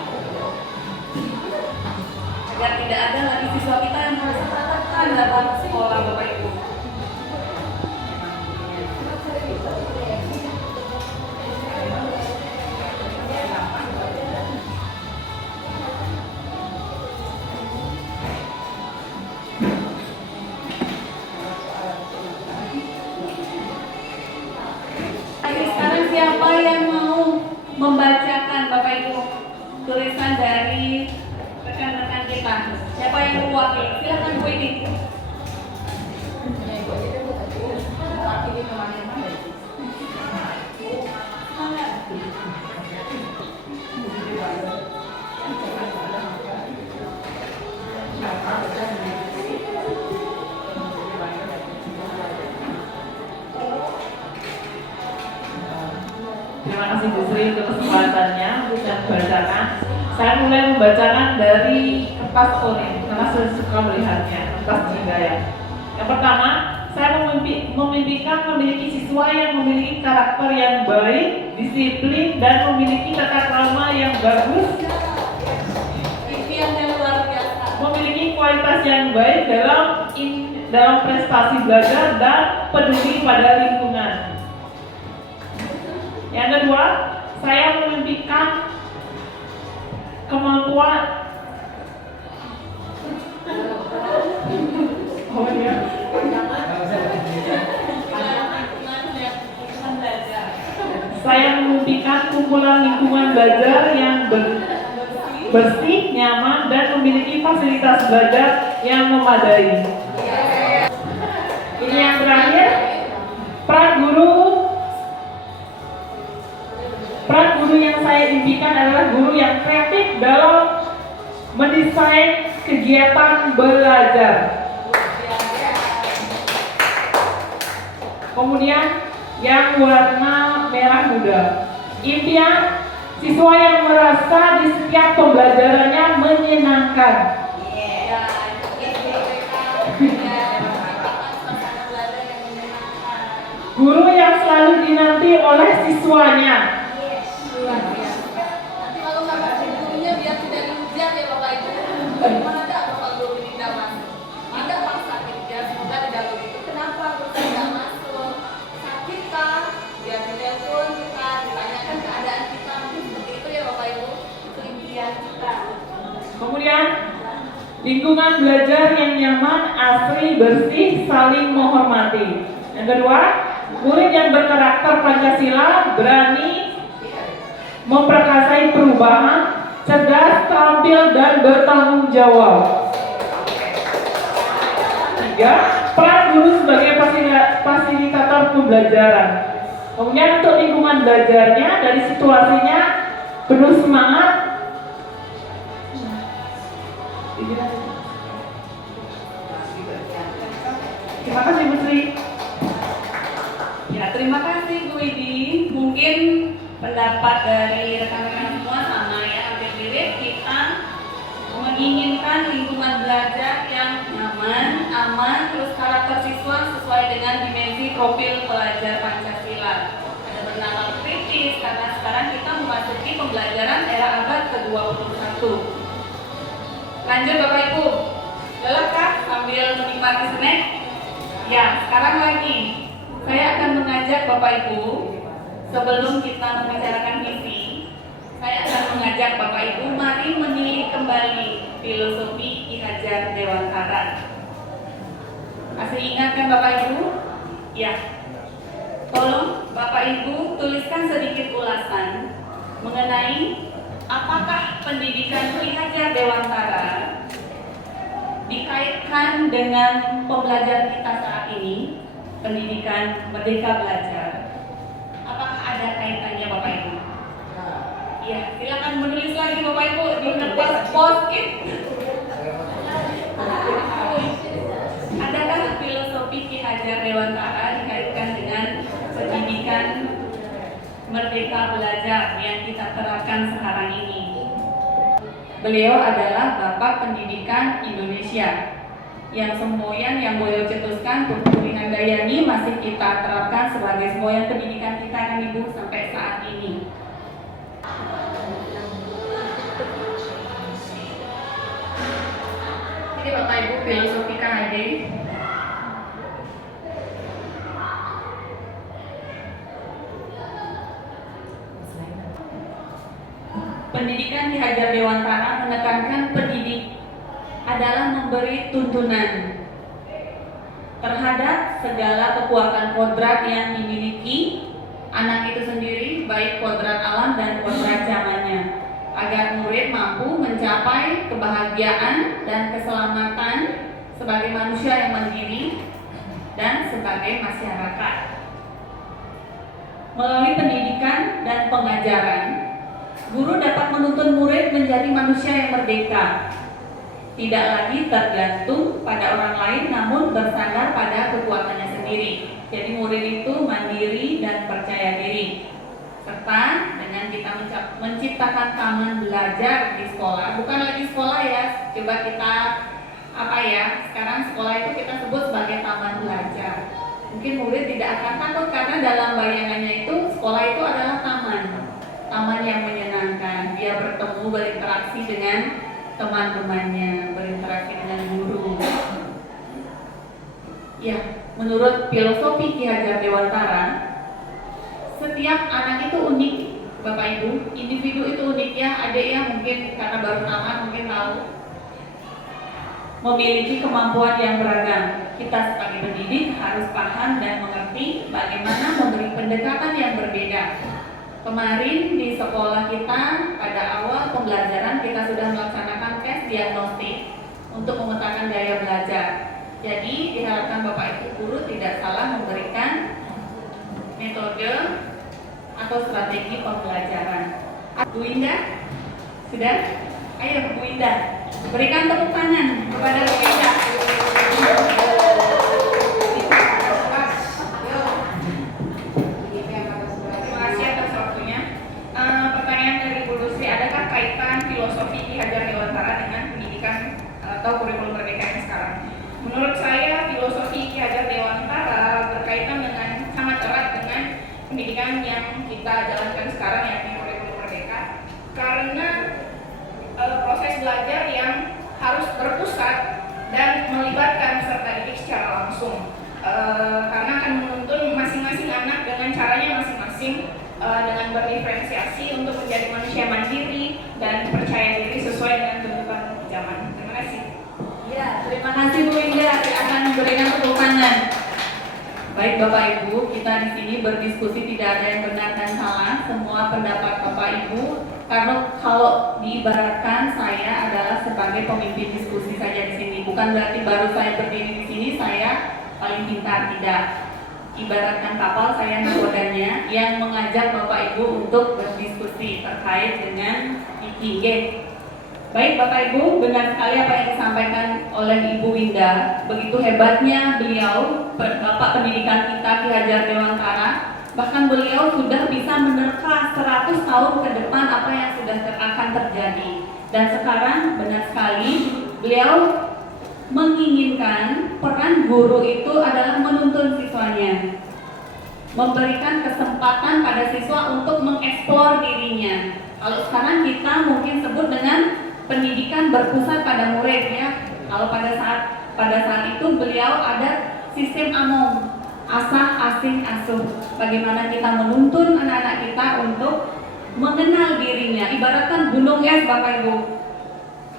Agar tidak ada lagi siswa kita yang merasa tertekan dalam sekolah, Bapak Ibu. Siapa yang mau membacakan Bapak Ibu tulisan dari rekan-rekan kita? Siapa yang mewakili? Silakan Bu Ini. Terima kasih Bu Sri untuk kesempatannya bisa membacakan. Saya mulai membacakan dari kertas kuning karena saya suka melihatnya, kertas jingga ya. Yang pertama, saya memimpikan memiliki siswa yang memiliki karakter yang baik, disiplin, dan memiliki tata krama yang bagus. Impian yang luar biasa. Memiliki kualitas yang baik dalam prestasi belajar dan peduli pada lingkungan. Yang kedua, saya memimpikan kemampuan mengimpikan kumpulan lingkungan belajar yang bersih, nyaman, dan memiliki fasilitas belajar yang memadai. Ini yang terakhir, peran guru yang saya impikan adalah guru yang kreatif dalam mendesain kegiatan belajar. Kemudian yang warna merah muda, impian siswa yang merasa di setiap pembelajarannya menyenangkan. Guru yang selalu dinanti oleh siswanya. Nanti kalau nggak kasih gurunya biar tidak dihujat ya Bapak Ibu. Mana ada Bapak Guru tidak masuk? Ada Pak sakit ya, semoga tidak begitu. Kenapa guru tidak masuk? Sakit kah? Biar ditelepon kita, ditanyakan keadaan kita. Mungkin seperti itu ya Bapak Ibu. Itu impian kita. Kemudian lingkungan belajar yang nyaman, asri, bersih, saling menghormati. Yang kedua, murid yang berkarakter Pancasila, berani memperkasai perubahan, cerdas, terampil, dan bertanggung jawab. Tiga, peran guru sebagai fasilitator pembelajaran. Kemudian untuk lingkungan belajarnya, dari situasinya penuh semangat. Terima kasih Bu Sri. Ya, terima kasih Bu Widi. Mungkin pendapat dari rekan-rekan semua sama ya, hampir mirip. Kita menginginkan lingkungan belajar yang nyaman, aman, terus karakter siswa sesuai dengan dimensi profil pelajar Pancasila. Ada bernama kritis karena sekarang kita memasuki pembelajaran era abad ke-21. Lanjut Bapak Ibu, lelah kah sambil menikmati snack? Ya, sekarang lagi saya akan mengajak Bapak Ibu, sebelum kita membicarakan visi, saya akan mengajak Bapak Ibu mari menilik kembali filosofi Ki Hajar Dewantara. Masih ingat kan Bapak Ibu? Ya. Tolong Bapak Ibu tuliskan sedikit ulasan mengenai apakah pendidikan Ki Hajar Dewantara dikaitkan dengan pembelajaran kita saat ini, pendidikan Merdeka Belajar. Apakah ada kaitannya Bapak Ibu? Iya, silakan menulis lagi Bapak Ibu di kertas post-it. Adakah filosofi Ki Hajar Dewantara dikaitkan dengan pendidikan Merdeka Belajar yang kita terapkan sekarang ini? Beliau adalah Bapak Pendidikan Indonesia. Yang semboyan yang beliau cetuskan, Bu Purina Dayani, masih kita terapkan sebagai semboyan pendidikan kita kan Ibu sampai saat ini. Ini Bapak Ibu filosofi KHD. Pendidikan Ki Hajar Dewantara menekankan pendidik adalah memberi tuntunan terhadap segala kekuatan kodrat yang dimiliki anak itu sendiri, baik kodrat alam dan kodrat zamannya, agar murid mampu mencapai kebahagiaan dan keselamatan sebagai manusia yang mandiri dan sebagai masyarakat. Melalui pendidikan dan pengajaran, guru dapat menuntun murid menjadi manusia yang merdeka, tidak lagi tergantung pada orang lain namun bersandar pada kekuatannya sendiri. Jadi murid itu mandiri dan percaya diri. Serta dengan kita menciptakan taman belajar di sekolah, bukan lagi sekolah ya, coba kita sekarang sekolah itu kita sebut sebagai taman belajar. Mungkin murid tidak akan takut karena dalam bayangannya itu sekolah itu adalah taman yang menyenangkan. Dia bertemu, berinteraksi dengan teman-temannya, berinteraksi dengan guru. Ya, menurut filosofi Ki Hajar Dewantara, setiap anak itu unik, Bapak Ibu. Individu itu unik ya, adik ya mungkin karena baru tamat mungkin tahu. Memiliki kemampuan yang beragam. Kita sebagai pendidik harus paham dan mengerti bagaimana memberi pendekatan yang berbeda Kemarin di sekolah kita pada awal pembelajaran kita sudah melaksanakan tes diagnostik untuk memetakan gaya belajar. Jadi diharapkan Bapak Ibu guru tidak salah memberikan metode atau strategi pembelajaran. Bu Indah, sudah? Ayo Bu Indah, berikan tepuk tangan kepada Bu Indah. Terima kasih atas waktunya. Pertanyaan dari Bu Lusri, adakah kaitan filosofi Ki Hajar Dewantara dengan pendidikan atau kurikulum merdeka yang sekarang? Menurut saya filosofi Ki Hajar Dewantara berkaitan dengan sangat erat dengan pendidikan yang kita jalankan sekarang, yakni kurikulum merdeka, karena proses belajar yang harus berpusat dan melibatkan peserta didik secara langsung, karena akan menuntun masing-masing anak dengan caranya masing-masing, dengan berdiferensiasi untuk menjadi manusia mandiri dan percaya diri sesuai dengan tuntutan zaman. Terima kasih. Ya, terima kasih Bu Indah. Akan memberikan tepuk tangan. Baik Bapak Ibu, kita di sini berdiskusi tidak ada yang benar dan salah, semua pendapat Bapak Ibu. Karena kalau diibaratkan saya adalah sebagai pemimpin diskusi saja di sini, bukan berarti baru saya berdiri di sini saya paling pintar, tidak. Ibaratkan kapal, saya nakodanya yang mengajak Bapak Ibu untuk berdiskusi terkait dengan IKG. Baik Bapak Ibu, benar sekali apa yang disampaikan oleh Ibu Winda. Begitu hebatnya beliau, Bapak Pendidikan kita Ki Hajar Dewantara, bahkan beliau sudah bisa menerka 100 tahun ke depan apa yang sudah akan terjadi. Dan sekarang benar sekali beliau menginginkan peran guru itu adalah menuntun siswanya, memberikan kesempatan pada siswa untuk mengeksplor dirinya. Kalau sekarang kita mungkin sebut dengan pendidikan berpusat pada murid, ya. Kalau pada saat itu beliau ada sistem AMOM, asah, asing, asuh. Bagaimana kita menuntun anak-anak kita untuk mengenal dirinya. Ibaratkan gunung es, Bapak Ibu.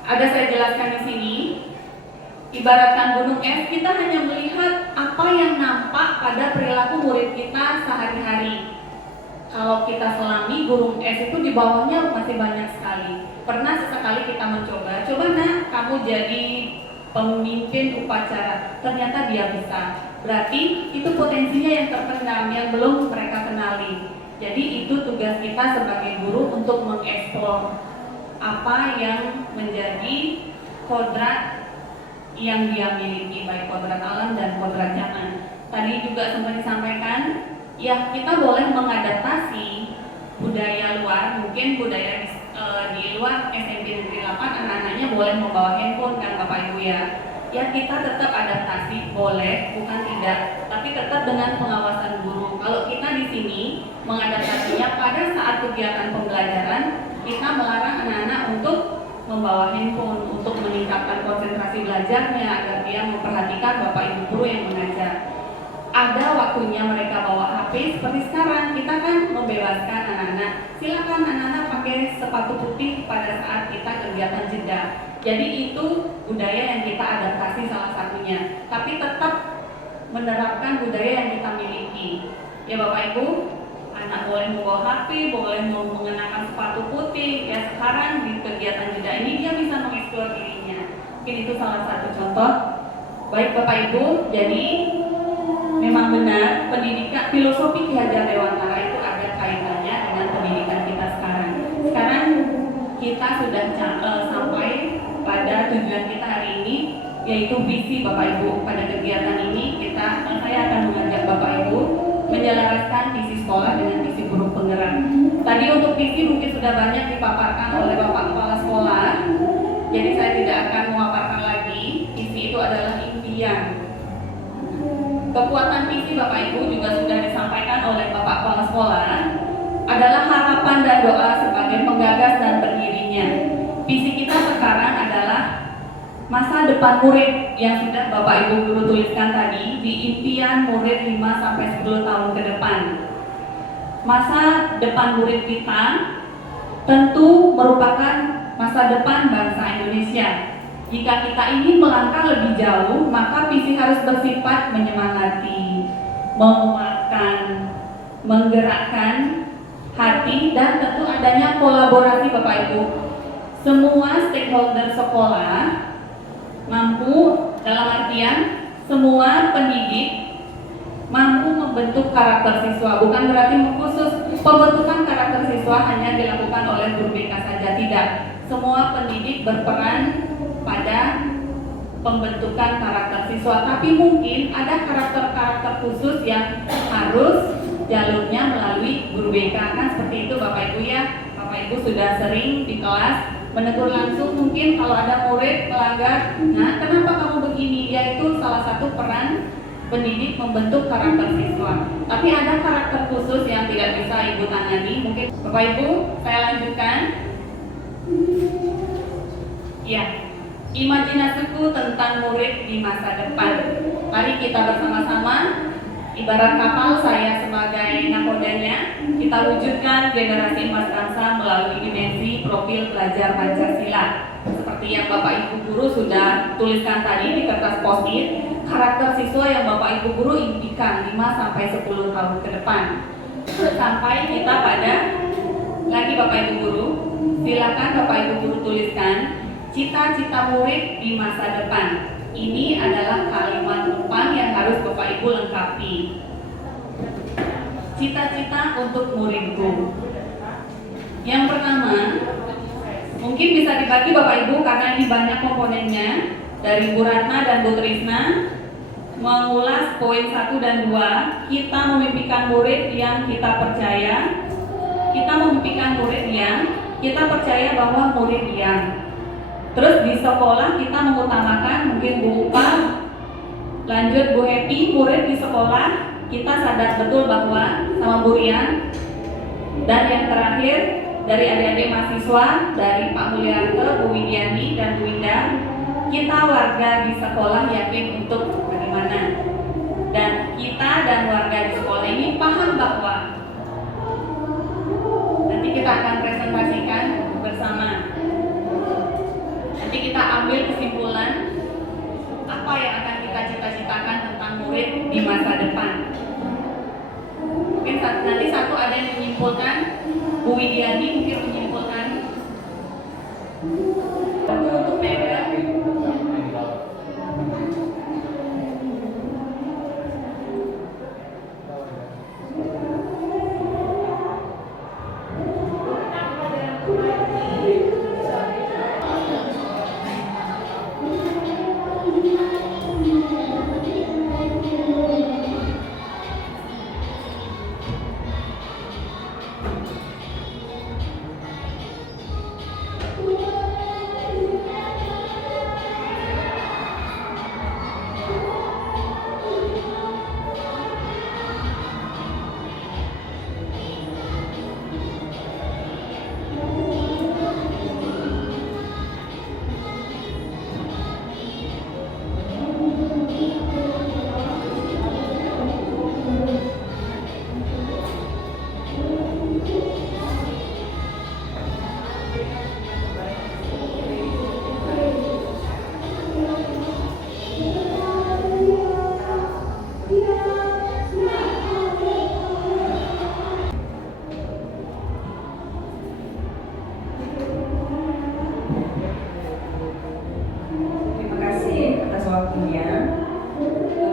Ada saya jelaskan di sini. Ibaratkan gunung es, kita hanya melihat apa yang nampak pada perilaku murid kita sehari-hari. Kalau kita selami gunung es itu di bawahnya masih banyak sekali. Pernah sesekali kita mencoba, coba nak kamu jadi pemimpin upacara, ternyata dia bisa. Berarti itu potensinya yang terpendam, yang belum mereka kenali. Jadi itu tugas kita sebagai guru untuk mengeksplor apa yang menjadi kodrat yang dia miliki, baik kodrat alam dan kodrat zaman. Tadi juga sempat disampaikan, ya kita boleh mengadaptasi budaya luar, mungkin budaya di luar SMP Negeri 8 anak-anaknya boleh membawa handphone kan Bapak Ibu ya. Ya kita tetap adaptasi, boleh, bukan tidak, tapi tetap dengan pengawasan guru. Kalau kita di sini mengadaptasinya pada saat kegiatan pembelajaran, kita melarang anak-anak untuk membawa handphone, untuk meningkatkan konsentrasi belajarnya agar dia memperhatikan Bapak Ibu guru yang mengajar. Ada waktunya mereka bawa HP, seperti sekarang kita kan membebaskan anak-anak. Silakan anak-anak pakai sepatu putih pada saat kita kegiatan jeda. Jadi itu budaya yang kita adaptasi salah satunya. Tapi tetap menerapkan budaya yang kita miliki. Ya Bapak Ibu, anak boleh membawa HP, boleh mengenakan sepatu putih. Ya sekarang di kegiatan jeda ini dia bisa mengeksplor dirinya. Mungkin itu salah satu contoh. Baik Bapak Ibu, jadi memang benar pendidikan filosofi Ki Hajar Dewantara itu ada kaitannya dengan pendidikan kita sekarang. Sekarang kita sudah sampai pada tujuan kita hari ini, yaitu visi Bapak Ibu. Pada kegiatan ini saya akan mengajak Bapak Ibu menyelaraskan visi sekolah dengan visi guru penggerak. Tadi untuk visi mungkin sudah banyak dipaparkan oleh Bapak Kepala Sekolah, jadi saya tidak akan memaparkan lagi. Visi itu adalah impian. Kekuatan visi Bapak Ibu juga sudah disampaikan oleh Bapak Kepala Sekolah, adalah harapan dan doa sebagai penggagas dan pendirinya. Visi kita sekarang adalah masa depan murid yang sudah Bapak Ibu guru tuliskan tadi di impian murid 5-10 tahun ke depan. Masa depan murid kita tentu merupakan masa depan bangsa Indonesia. Jika kita ingin melangkah lebih jauh, maka visi harus bersifat menyemangati, menguatkan, menggerakkan, hati, dan tentu adanya kolaborasi Bapak Ibu. Semua stakeholder sekolah mampu, dalam artian semua pendidik mampu membentuk karakter siswa. Bukan berarti khusus pembentukan karakter siswa hanya dilakukan oleh guru BK saja, tidak. Semua pendidik berperan pada pembentukan karakter siswa, tapi mungkin ada karakter-karakter khusus yang harus jalurnya melalui guru BK, kan seperti itu Bapak Ibu ya. Bapak Ibu sudah sering di kelas menegur langsung mungkin kalau ada murid melanggar, nah kenapa kamu begini, yaitu salah satu peran pendidik membentuk karakter siswa. Tapi ada karakter khusus yang tidak bisa Ibu tangani. Mungkin Bapak Ibu, saya lanjutkan. Ya, imajinasiku tentang murid di masa depan. Mari kita bersama-sama, ibarat kapal saya sebagai nakodanya, kita wujudkan generasi emas bangsa melalui dimensi profil pelajar Pancasila. Seperti yang Bapak Ibu guru sudah tuliskan tadi di kertas post-it, karakter siswa yang Bapak Ibu guru impikan 5-10 tahun ke depan. Sampai kita pada, lagi Bapak Ibu guru, silakan Bapak Ibu guru tuliskan cita-cita murid di masa depan. Ini adalah kalimat umpan yang harus Bapak Ibu lengkapi. Cita-cita untuk muridku. Yang pertama, mungkin bisa dibagi Bapak Ibu karena ini banyak komponennya. Dari Bu Ratna dan Bu Trisna mengulas poin 1 dan 2. Kita memimpikan murid yang kita percaya. Kita memimpikan murid yang kita percaya bahwa murid yang. Terus di sekolah kita mengutamakan, mungkin Bu Upa, lanjut Bu Happy, murid di sekolah kita sadar betul bahwa sama Bu Rian. Dan yang terakhir dari adik-adik mahasiswa, dari Pak Mulyanto, Bu Widiani dan Bu Winda, kita warga di sekolah yakin untuk bagaimana. Dan kita dan warga di sekolah ini paham bahwa nanti kita akan presentasikan bersama. Nanti kita ambil kesimpulan apa yang akan kita cita-citakan tentang murid di masa depan. Mungkin nanti satu ada yang menyimpulkan, Bu Widiani mungkin menyimpulkan. Untuk mereka.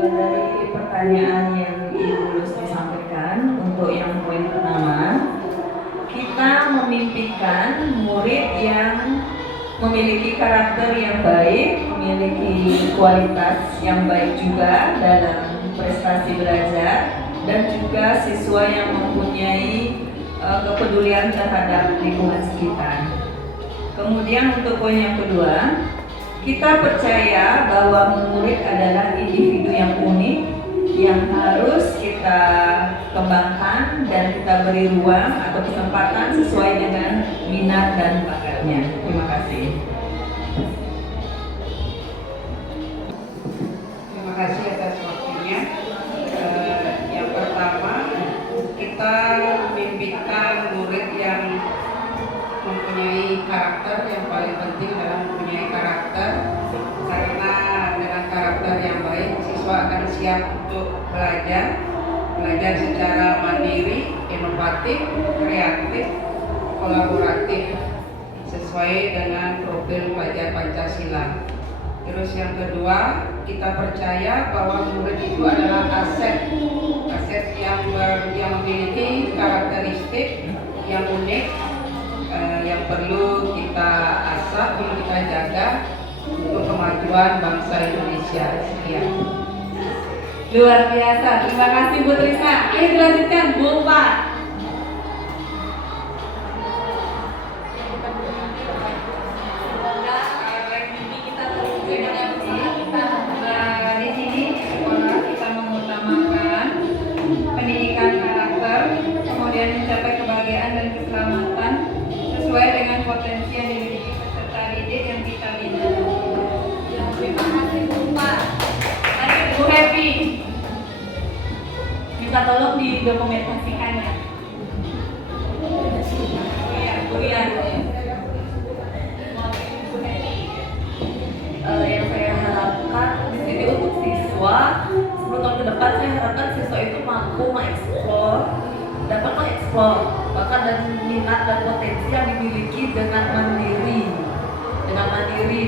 Dari pertanyaan yang Ibu Lusty sampaikan, untuk yang poin pertama, kita memimpikan murid yang memiliki karakter yang baik, memiliki kualitas yang baik juga dalam prestasi belajar, dan juga siswa yang mempunyai kepedulian terhadap lingkungan sekitar. Kemudian untuk poin yang kedua, kita percaya bahwa murid adalah individu yang unik yang harus kita kembangkan dan kita beri ruang atau kesempatan sesuai dengan minat dan bakatnya. Terima kasih. Terima kasih atas waktunya. Yang pertama, kita memimpikan murid yang mempunyai karakter. Yang paling penting adalah mempunyai karakter, karena dengan karakter yang baik siswa akan siap untuk belajar secara mandiri, inovasi inovatif, kreatif, kolaboratif sesuai dengan profil pelajar Pancasila. Terus yang kedua, kita percaya bahwa murid itu adalah aset yang memiliki karakteristik yang unik, yang perlu kita asah, perlu kita jaga untuk kemajuan bangsa Indonesia. Sekian. Luar biasa, terima kasih Bu Trisna. Ayo dilanjutkan Bu Pak. Di sini sekolah kita mengutamakan pendidikan karakter, kemudian mencapai kebahagiaan dan keselamatan sesuai dengan potensi yang dimiliki peserta didik yang kita bina. Terima kasih Bu Pak. Lanjut Bu Happy. Minta tolong didokumentasikan ya. Iya, Bu Rian. Yang saya harapkan di sini untuk siswa 10 tahun ke depan, saya harapkan siswa itu mampu mengeksplor, dapat mengeksplor bakat dan minat dan potensi yang dimiliki dengan mandiri,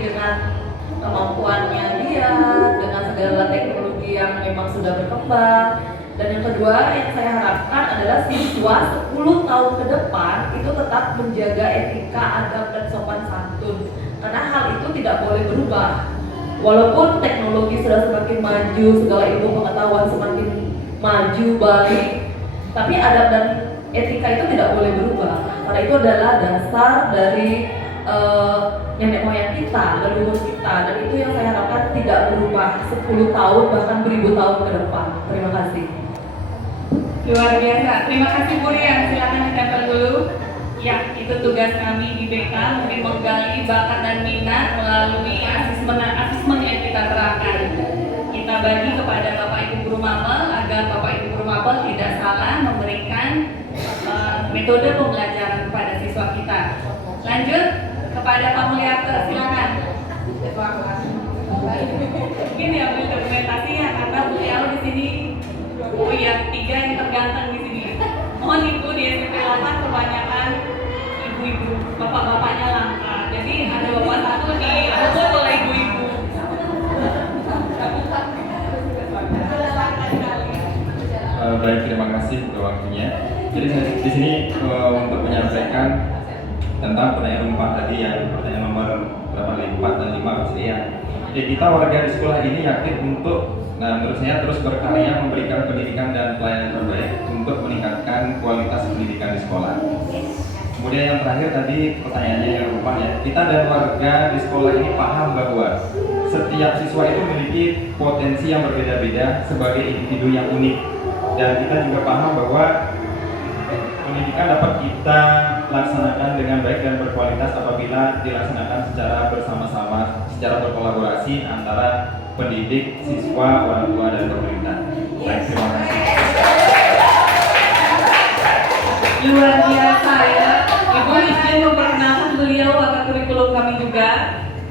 dengan kemampuannya dia, dengan segala teknologi yang memang sudah berkembang. Dan yang kedua yang saya harapkan adalah siswa 10 tahun ke depan itu tetap menjaga etika, adab, dan sopan santun. Karena hal itu tidak boleh berubah. Walaupun teknologi sudah semakin maju, segala ilmu pengetahuan semakin maju, baik, tapi adab dan etika itu tidak boleh berubah. Karena itu adalah dasar dari nenek moyang kita, leluhur kita, dan itu yang saya harapkan tidak berubah 10 tahun bahkan beribu tahun ke depan. Terima kasih. Luar biasa. Terima kasih Bu Rian. Silakan ditempel dulu. Ya, itu tugas kami di BK, mungkin menggali bakat dan minat melalui asesmen yang kita terapkan. Kita bagi kepada Bapak Ibu Guru Mapel agar Bapak Ibu Guru Mapel tidak salah memberikan metode pembelajaran kepada siswa kita. Lanjut kepada Pak Mulyarto, silakan. Mungkin diambil dokumentasinya karena beliau di sini, oh iya, 3 yang terganteng di sini. Mohon Ibu di SMP 8 kebanyakan ibu-ibu, bapak-bapaknya langka. Jadi ada bapak satu diambil oleh ibu-ibu. Baik, terima kasih untuk waktunya. Jadi saya di sini untuk menyampaikan tentang pertanyaan 4 tadi, yang pertanyaan nomor 4 dan 5 pasti ya. Jadi kita warga di sekolah ini aktif untuk, menurut saya terus berkarya memberikan pendidikan dan pelayanan terbaik untuk meningkatkan kualitas pendidikan di sekolah. Kemudian yang terakhir tadi pertanyaannya yang lupa ya, kita dan warga di sekolah ini paham bahwa setiap siswa itu memiliki potensi yang berbeda-beda sebagai individu yang unik, dan kita juga paham bahwa pendidikan dapat kita laksanakan dengan baik dan berkualitas apabila dilaksanakan secara bersama-sama, secara berkolaborasi antara pendidik, siswa, orang tua, dan pemerintah. Baik, terima kasih. Luar biasa ya. Ibu izin memperkenalkan beliau agar kurikulum kami juga.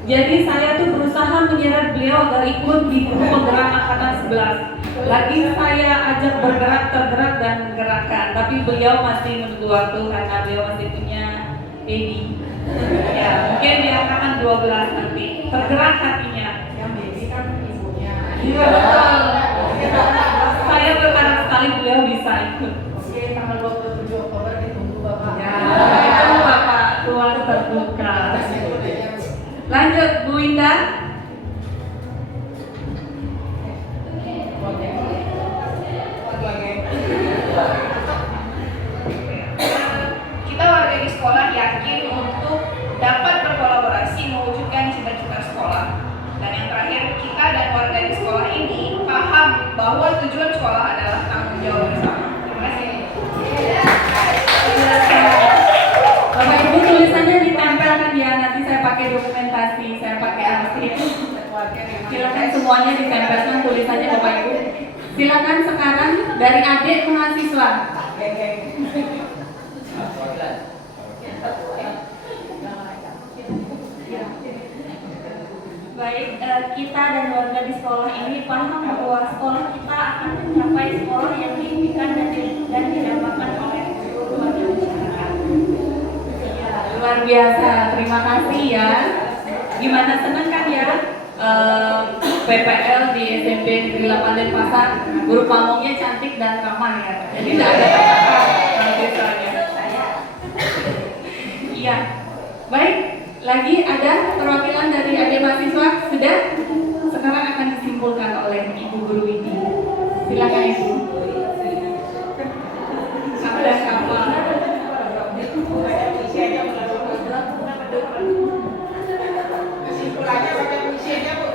Jadi saya tuh berusaha menyeret beliau agar ikut di grup penggerak angkatan 11. Lagi saya ajak bergerak, tergerak, dan menggerakkan. Tapi beliau masih menunggu waktu karena beliau masih punya baby. Ya, mungkin di angkatan 12 nanti. Tergerak hatinya. Yang baby kan ibunya. Iya betul. Saya berharap sekali beliau bisa ikut. Oke, tanggal 27 Oktober ditunggu Bapak. Ya, itu Bapak keluar terbuka. Lanjut Bu Indah. Kita warga di sekolah yakin untuk dapat berkolaborasi mewujudkan cita-cita sekolah. Dan yang terakhir, kita dan warga di sekolah ini paham bahwa tujuan sekolah adalah tanggung jawab bersama. Terima kasih. Bapak Ibu tulisannya ditempelkan ya, nanti saya pakai dokumentasi, saya pakai arsip. Silakan semuanya ditempelkan tulisannya Bapak Ibu. Silakan sekarang dari adik mahasiswa. Baik, kita dan warga di sekolah ini paham bahwa sekolah kita akan mencapai sekolah yang diimpikan dan didambakan oleh luar biasa, terima kasih ya. Gimana, senang kan ya? PPL di SMP Negeri 8 Denpasar, guru pamongnya cantik dan ramah ya. Jadi tidak ada kata-kata biasanya. Iya. Baik, lagi ada perwakilan dari adik mahasiswa sudah? Sekarang akan disimpulkan oleh Ibu Guru ini. Silakan Ibu. Ada siapa? Kesimpulannya pakai puisinya, Bu.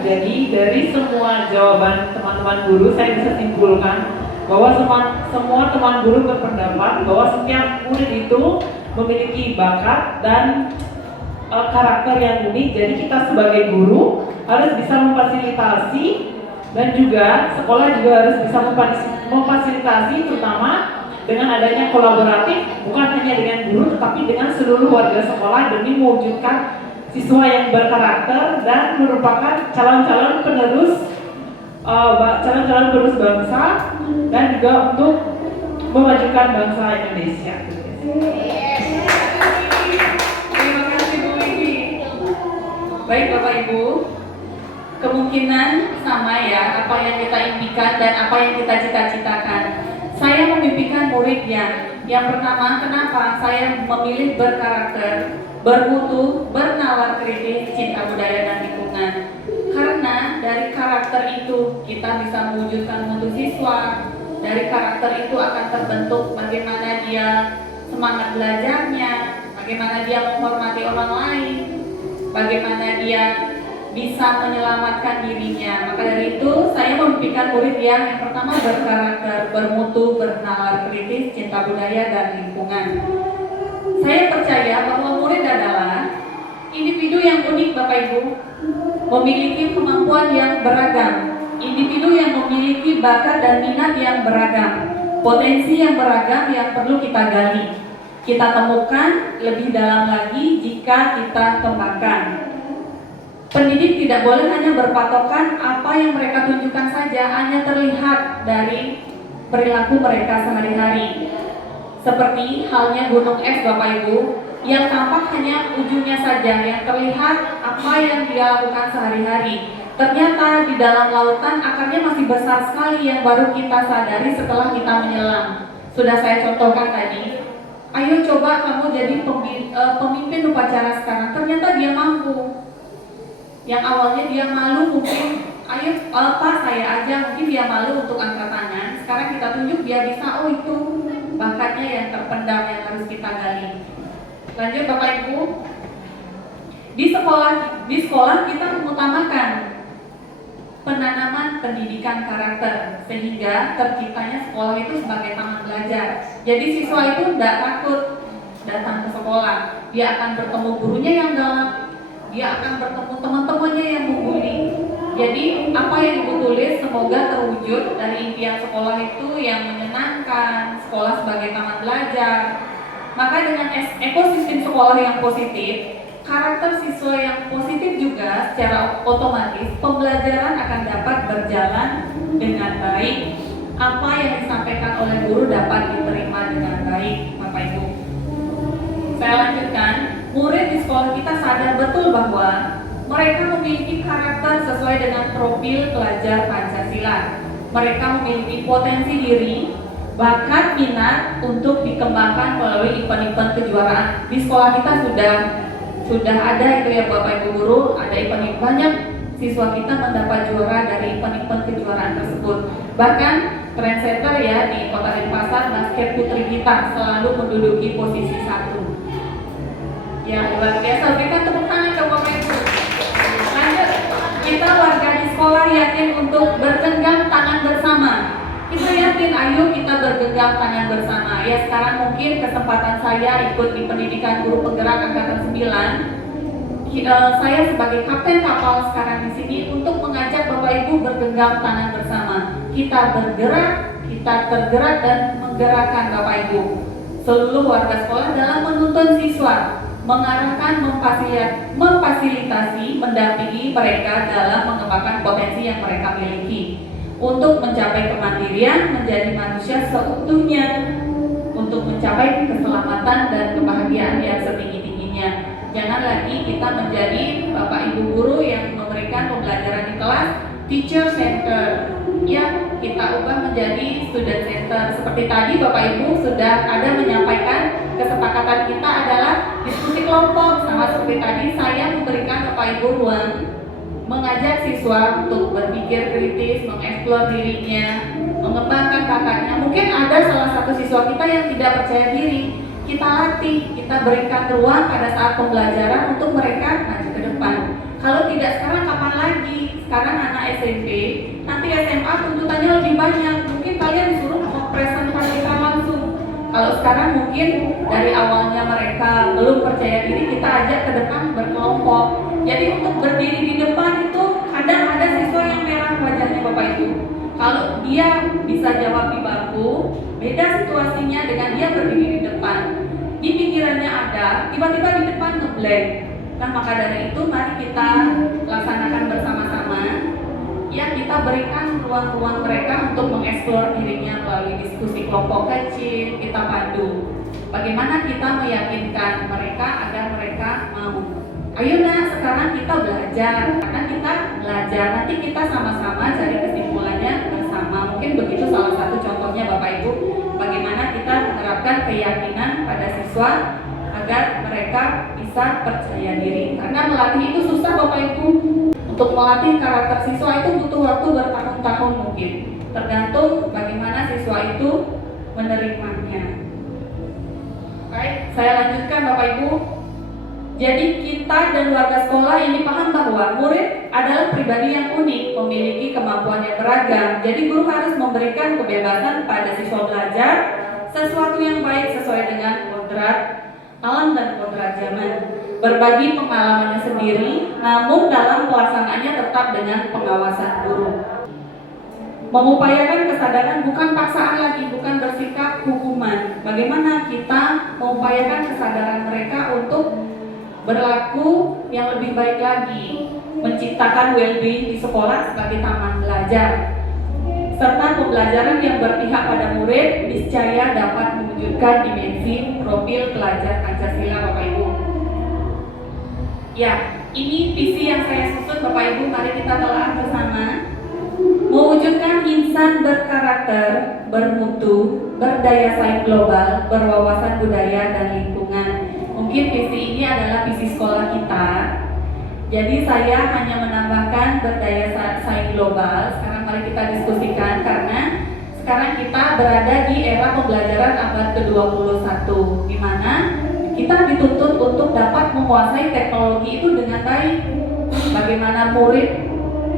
Jadi dari semua jawaban teman-teman guru saya bisa simpulkan bahwa semua teman guru berpendapat bahwa setiap murid itu memiliki bakat dan karakter yang unik. Jadi kita sebagai guru harus bisa memfasilitasi dan juga sekolah juga harus bisa memfasilitasi, terutama dengan adanya kolaboratif bukan hanya dengan guru tetapi dengan seluruh warga sekolah demi mewujudkan siswa yang berkarakter dan merupakan calon-calon penerus bangsa dan juga untuk memajukan bangsa Indonesia. Terima kasih Bu Ibi. Baik Bapak Ibu, kemungkinan sama ya apa yang kita impikan dan apa yang kita cita-citakan. Saya memimpikan murid yang pertama, kenapa saya memilih berkarakter, bermutu, bernalar kritis, cinta budaya dan lingkungan. Karena dari karakter itu kita bisa mewujudkan mutu siswa. Dari karakter itu akan terbentuk bagaimana dia semangat belajarnya, bagaimana dia menghormati orang lain, bagaimana dia bisa menyelamatkan dirinya. Maka dari itu saya memimpikan murid yang pertama berkarakter, bermutu, bernalar kritis, cinta budaya dan lingkungan. Saya percaya bahwa murid adalah individu yang unik Bapak Ibu, memiliki kemampuan yang beragam, individu yang memiliki bakat dan minat yang beragam, potensi yang beragam yang perlu kita gali, kita temukan lebih dalam lagi jika kita kembangkan. Pendidik tidak boleh hanya berpatokan apa yang mereka tunjukkan saja, hanya terlihat dari perilaku mereka sehari-hari. Seperti halnya gunung es Bapak Ibu, yang tampak hanya ujungnya saja, yang terlihat apa yang dia lakukan sehari-hari. Ternyata di dalam lautan akarnya masih besar sekali yang baru kita sadari setelah kita menyelam. Sudah saya contohkan tadi. Ayo coba kamu jadi pemimpin upacara sekarang. Ternyata dia mampu. Yang awalnya dia malu mungkin, ayo Pak saya aja, mungkin dia malu untuk angkat tangan. Sekarang kita tunjuk dia bisa, oh itu bakatnya yang terpendam yang harus kita gali. Lanjut Bapak Ibu, di sekolah kita mengutamakan penanaman pendidikan karakter sehingga terciptanya sekolah itu sebagai taman belajar. Jadi siswa itu tidak takut datang ke sekolah, dia akan bertemu gurunya yang galak, dia akan bertemu teman-temannya yang membuli. Jadi apa yang Ibu tulis semoga terwujud dari impian sekolah itu yang menyenangkan, sekolah sebagai taman belajar. Maka dengan ekosistem sekolah yang positif, karakter siswa yang positif juga secara otomatis pembelajaran akan dapat berjalan dengan baik. Apa yang disampaikan oleh guru dapat diterima dengan baik, Bapak Ibu. Saya lanjutkan, murid di sekolah kita sadar betul bahwa mereka memiliki karakter sesuai dengan profil pelajar Pancasila. Mereka memiliki potensi diri, bakat, minat untuk dikembangkan melalui event-event kejuaraan. Di sekolah kita sudah ada itu ya Bapak Ibu guru, ada event banyak siswa kita mendapat juara dari event-event kejuaraan tersebut. Bahkan trendsetter ya di Kota Denpasar, basket putri kita selalu menduduki posisi 1. Ya luar biasa, berikan tepuk tangan ke Bapak Ibu. Lanjut, kita warga di sekolah yakin untuk bergenggam tangan bersama. Kita yakin, ayo kita bergenggam tangan bersama. Ya sekarang mungkin kesempatan saya ikut di pendidikan guru penggerak angkatan 9. saya sebagai kapten kapal sekarang di sini untuk mengajak Bapak Ibu bergenggam tangan bersama. Kita bergerak, kita tergerak dan menggerakkan Bapak Ibu seluruh warga sekolah dalam menuntun siswa, mengarahkan, memfasilitasi, mendampingi mereka dalam mengembangkan potensi yang mereka miliki untuk mencapai kemandirian, menjadi manusia seutuhnya, untuk mencapai keselamatan dan kebahagiaan yang setinggi-tingginya. Jangan lagi kita menjadi Bapak Ibu guru yang memberikan pembelajaran di kelas teacher center, yang kita ubah menjadi student center. Seperti tadi Bapak Ibu sudah ada menyampaikan kesepakatan kita adalah diskusi kelompok. Sama seperti tadi saya memberikan Bapak Ibu ruang mengajak siswa untuk berpikir kritis, mengeksplor dirinya, mengembangkan bakatnya. Mungkin ada salah satu siswa kita yang tidak percaya diri, kita latih, kita berikan ruang pada saat pembelajaran untuk mereka maju ke depan. Kalau tidak sekarang kapan lagi? Sekarang anak SMP, nanti SMA tuntutannya lebih banyak. Mungkin kalian disuruh mempresentasikan langsung. Kalau sekarang mungkin dari awalnya mereka belum percaya diri, kita ajak ke depan berkelompok. Jadi untuk berdiri di depan itu kadang ada siswa yang merah wajahnya Bapak Ibu. Kalau dia bisa jawab di bangku, beda situasinya dengan dia berdiri di depan. Di pikirannya ada, tiba-tiba di depan ngeblank. Nah, maka dari itu mari kita laksanakan bersama-sama. Ya, kita berikan ruang-ruang mereka untuk mengeksplor dirinya melalui diskusi kelompok kecil, kita pandu. Bagaimana kita meyakinkan mereka agar mereka mau. Ayo nak, sekarang kita belajar. Karena kita belajar, nanti kita sama-sama cari kesimpulannya bersama. Mungkin begitu salah satu contohnya Bapak Ibu. Bagaimana kita menerapkan keyakinan pada siswa agar mereka bisa percaya diri. Karena melatih itu susah Bapak Ibu. Untuk melatih karakter siswa itu butuh waktu bertahun-tahun mungkin. Tergantung bagaimana siswa itu menerimanya. Baik, saya lanjutkan Bapak Ibu. Jadi kita dan warga sekolah ini paham bahwa murid adalah pribadi yang unik, memiliki kemampuan yang beragam. Jadi guru harus memberikan kebebasan pada siswa belajar sesuatu yang baik sesuai dengan kodrat alam dan kodrat zaman. Berbagi pengalamannya sendiri, namun dalam pelaksanaannya tetap dengan pengawasan guru. Mengupayakan kesadaran bukan paksaan lagi, bukan bersikap hukuman. Bagaimana kita mengupayakan kesadaran mereka untuk berlaku yang lebih baik lagi, menciptakan well-being di sekolah sebagai taman belajar, serta pembelajaran yang berpihak pada murid niscaya dapat mewujudkan dimensi profil pelajar Pancasila Bapak Ibu. Ya, ini visi yang saya susun Bapak Ibu, mari kita telah bersama. Mewujudkan insan berkarakter, bermutu, berdaya saing global, berwawasan budaya dan lingkungan. Mungkin visi ini adalah visi sekolah kita. Jadi saya hanya menambahkan berdaya saing global. Sekarang mari kita diskusikan karena sekarang kita berada di era pembelajaran abad ke-21 di mana kita dituntut untuk dapat menguasai teknologi itu dengan baik. Bagaimana murid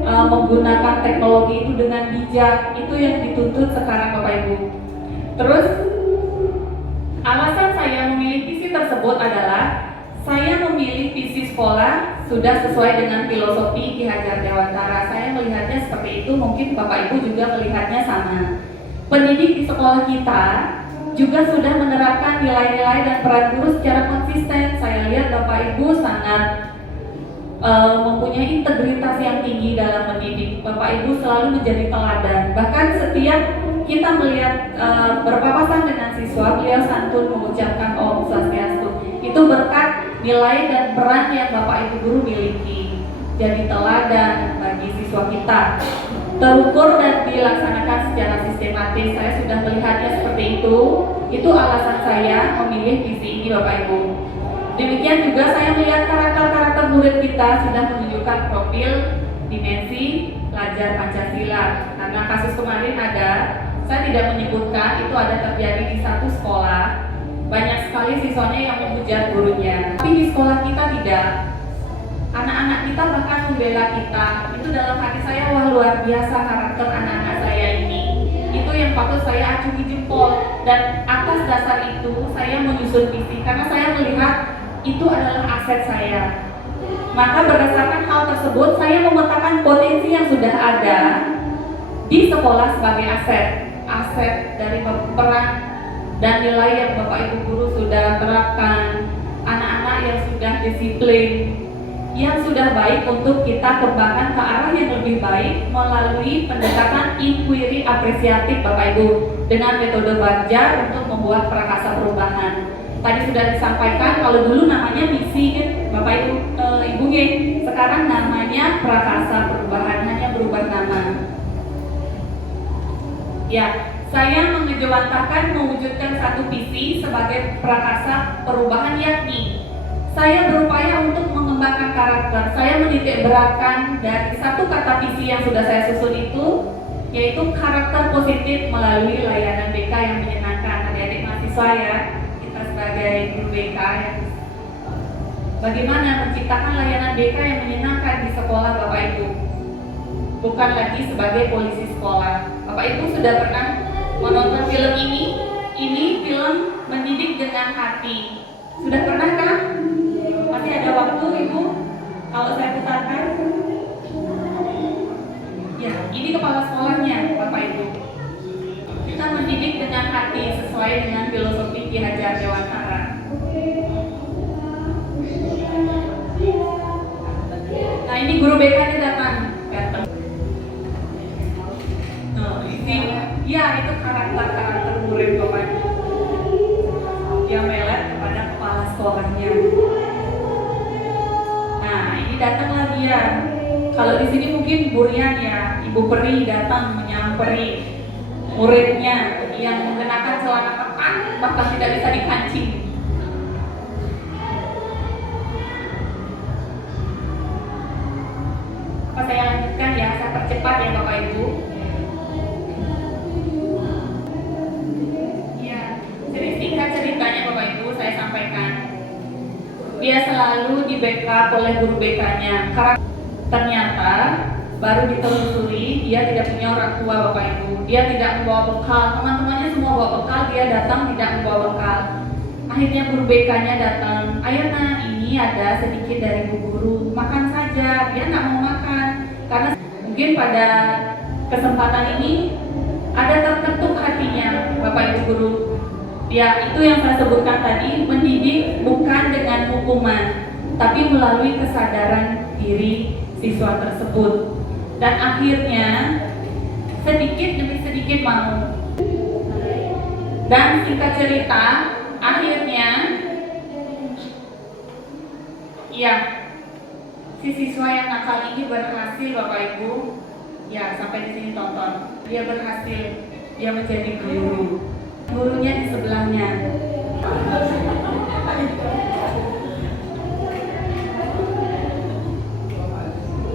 menggunakan teknologi itu dengan bijak, itu yang dituntut sekarang Bapak Ibu. Terus alasan saya memilih visi tersebut adalah saya memilih visi sekolah sudah sesuai dengan filosofi Ki Hajar Dewantara. Saya melihatnya seperti itu, mungkin Bapak Ibu juga melihatnya sama. Pendidik di sekolah kita juga sudah menerapkan nilai-nilai dan peran guru secara konsisten. Saya lihat Bapak Ibu sangat mempunyai integritas yang tinggi dalam mendidik. Bapak Ibu selalu menjadi teladan. Bahkan setiap kita melihat berpapasan dengan siswa, beliau santun mengucapkan Om Swastiastu. Itu berkat nilai dan peran yang Bapak Ibu guru miliki. Jadi teladan bagi siswa kita. Terukur dan dilaksanakan secara sistematis. Saya sudah melihatnya seperti itu. Itu alasan saya memilih visi ini Bapak Ibu. Demikian juga saya melihat karakter-karakter murid kita sudah menunjukkan profil dimensi pelajar Pancasila. Karena kasus kemarin ada, saya tidak menyebutkan itu ada terjadi di satu sekolah. Banyak sekali siswanya yang menghujat gurunya. Tapi di sekolah kita tidak. Anak-anak kita bahkan membela kita. Itu dalam hati saya, wah luar biasa karakter anak-anak saya ini. Itu yang patut saya acungi jempol. Dan atas dasar itu saya menyusun visi karena saya melihat itu adalah aset saya. Maka berdasarkan hal tersebut, saya memetakan potensi yang sudah ada di sekolah sebagai aset dari peran dan nilai yang Bapak Ibu guru sudah terapkan, anak-anak yang sudah disiplin, yang sudah baik untuk kita kembangkan ke arah yang lebih baik melalui pendekatan inquiry apresiatif Bapak Ibu dengan metode Bagja untuk membuat prakasa perubahan. Tadi sudah disampaikan kalau dulu namanya misi kan Bapak Ibu Ibu sekarang namanya prakasa perubahan, hanya berubah nama. Ya, saya mengejawantahkan mewujudkan satu visi sebagai prakasa perubahan, yakni saya berupaya untuk mengembangkan karakter. Saya menitik beratkan dari satu kata visi yang sudah saya susun itu, yaitu karakter positif melalui layanan BK yang menyenangkan. Adik-adik mahasiswa ya, kita sebagai guru BK ya, bagaimana menciptakan layanan BK yang menyenangkan di sekolah Bapak Ibu, bukan lagi sebagai polisi sekolah. Bapak Ibu sudah pernah menonton film ini? Ini film Mendidik dengan Hati. Sudah pernah kan? Masih ada waktu Ibu? Kalau saya putarkan? Ya, ini kepala sekolahnya Bapak Ibu. Kita mendidik dengan hati sesuai dengan filosofi Ki Hajar Dewantara. Nah, ini guru BK-nya datang. Ya, itu karakter murid Bapak Ibu. Dia melet kepada kepala sekolahnya. Nah, ini datanglah dia. Kalau di sini mungkin Burian ya, Ibu Peri datang menyamperi muridnya yang mengenakan celana ketat bahkan tidak bisa dikancing. Apa saya lanjutkan ya, saya percepat ya Bapak Ibu. Ceritanya Bapak Ibu saya sampaikan, dia selalu di backup oleh guru BK-nya karena ternyata baru ditelusuri dia tidak punya orang tua Bapak Ibu, dia tidak membawa bekal, teman-temannya semua bawa bekal, dia datang tidak membawa bekal. Akhirnya guru BK-nya datang, ayo nak, ini ada sedikit dari Bu Guru, makan saja. Dia nggak mau makan karena mungkin pada kesempatan ini ada terketuk hatinya Bapak Ibu Guru. Ya, itu yang saya sebutkan tadi, mendidik bukan dengan hukuman, tapi melalui kesadaran diri siswa tersebut. Dan akhirnya, sedikit demi sedikit mau. Dan singkat cerita, akhirnya, ya, si siswa yang nakal ini berhasil Bapak Ibu. Ya, sampai di sini tonton. Dia berhasil, dia menjadi guru. Gurunya di sebelahnya.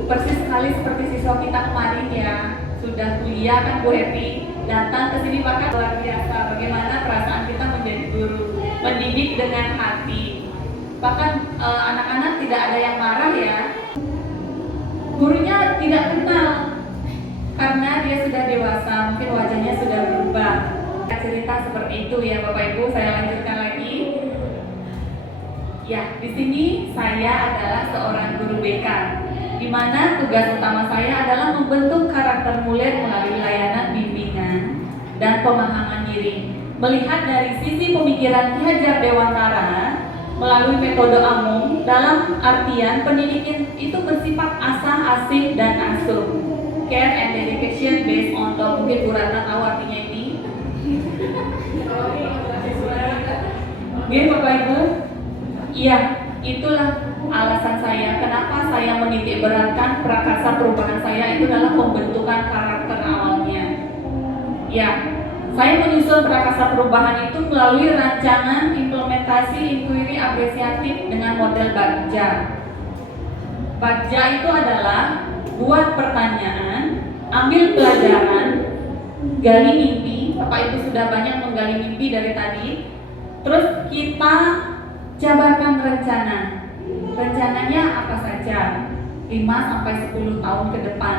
Persis sekali seperti siswa kita kemarin ya, sudah kuliah kan Bu Happy, datang ke sini bahkan luar biasa bagaimana perasaan kita menjadi guru, mendidik dengan hati. Bahkan anak-anak tidak ada yang marah ya. Gurunya tidak kenal karena dia sudah dewasa, mungkin wajahnya sudah berubah. Cerita seperti itu ya Bapak Ibu, saya lanjutkan lagi. Ya, di sini saya adalah seorang guru BK, di mana tugas utama saya adalah membentuk karakter murid melalui layanan bimbingan dan pemahaman diri. Melihat dari sisi pemikiran Ki Hajar Dewantara melalui metode AMUM, dalam artian pendidikan itu bersifat asah, asih, dan asuh. Care and dedication based on the, mungkin Bu Ratna tahu artinya ini. Oke Bapak Ibu, iya, itulah alasan saya kenapa saya menitik beratkan prakasa perubahan saya itu adalah pembentukan karakter awalnya. Ya, saya menyusun prakasa perubahan itu melalui rancangan implementasi inquiry apresiatif dengan model Bagja. Bagja itu adalah buat pertanyaan, ambil pelajaran, gali mimpi. Bapak Ibu sudah banyak menggali mimpi dari tadi. Terus kita jabarkan rencana. Rencananya apa saja? 5-10 tahun ke depan.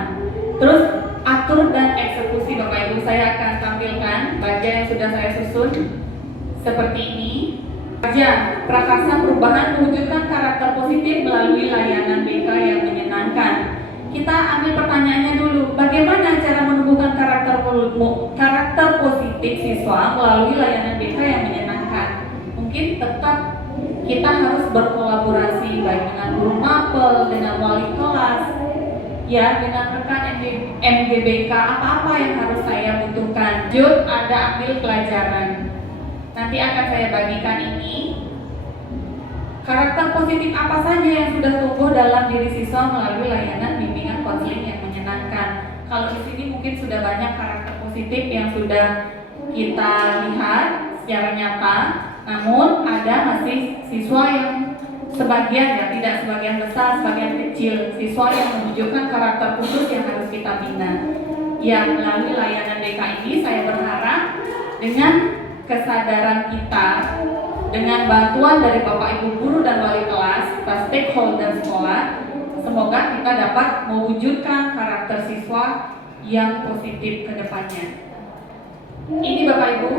Terus atur dan eksekusi Bapak Ibu. Saya akan tampilkan bagian yang sudah saya susun seperti ini. Kerja Prakarsa Perubahan mewujudkan karakter positif melalui layanan BK yang menyenangkan. Kita ambil pertanyaannya dulu, bagaimana cara menumbuhkan karakter positif siswa melalui layanan BK yang menyenangkan? Mungkin tetap kita harus berkolaborasi baik dengan guru mapel, dengan wali kelas, ya, dengan rekan MGBK, apa-apa yang harus saya butuhkan. Jod, ada ambil pelajaran. Nanti akan saya bagikan ini. Karakter positif apa saja yang sudah tumbuh dalam diri siswa melalui layanan bimbingan konseling yang menyenangkan. Kalau di sini mungkin sudah banyak karakter positif yang sudah kita lihat secara nyata, namun ada masih siswa yang sebagian, ya tidak sebagian besar, sebagian kecil, siswa yang menunjukkan karakter khusus yang harus kita bina. Ya, melalui layanan BK ini saya berharap dengan kesadaran kita, dengan bantuan dari Bapak Ibu guru dan wali kelas, serta stakeholder sekolah, semoga kita dapat mewujudkan karakter siswa yang positif ke depannya. Ini Bapak Ibu,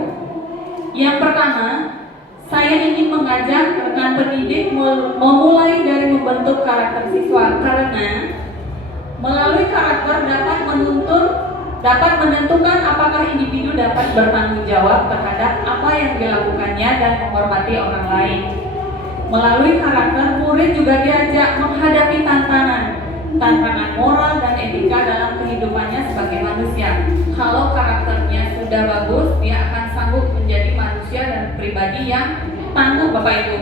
yang pertama, saya ingin mengajak rekan pendidik memulai dari membentuk karakter siswa, karena melalui karakter dapat menentukan apakah individu dapat bertanggung jawab terhadap apa yang dilakukannya dan menghormati orang lain. Melalui karakter, murid juga diajak menghadapi tantangan moral dan etika dalam kehidupannya sebagai manusia. Kalau karakternya sudah bagus, dia akan sanggup menjadi manusia dan pribadi yang tangguh, Bapak Ibu.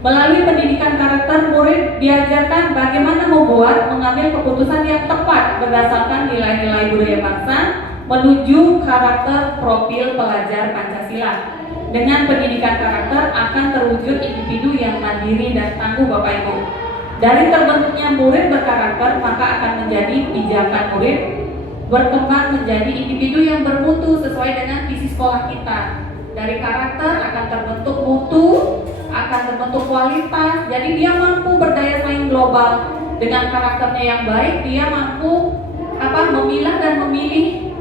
Melalui pendidikan karakter, murid diajarkan bagaimana mengambil keputusan yang tepat berdasarkan nilai-nilai budaya bangsa menuju karakter profil pelajar Pancasila. Dengan pendidikan karakter akan terwujud individu yang mandiri dan tangguh, Bapak Ibu. Dari terbentuknya murid berkarakter, maka akan menjadi pijakan murid berkembang menjadi individu yang bermutu sesuai dengan visi sekolah kita. Dari karakter akan terbentuk mutu, akan terbentuk kualitas, jadi dia mampu berdaya saing global. Dengan karakternya yang baik, dia mampu memilah dan memilih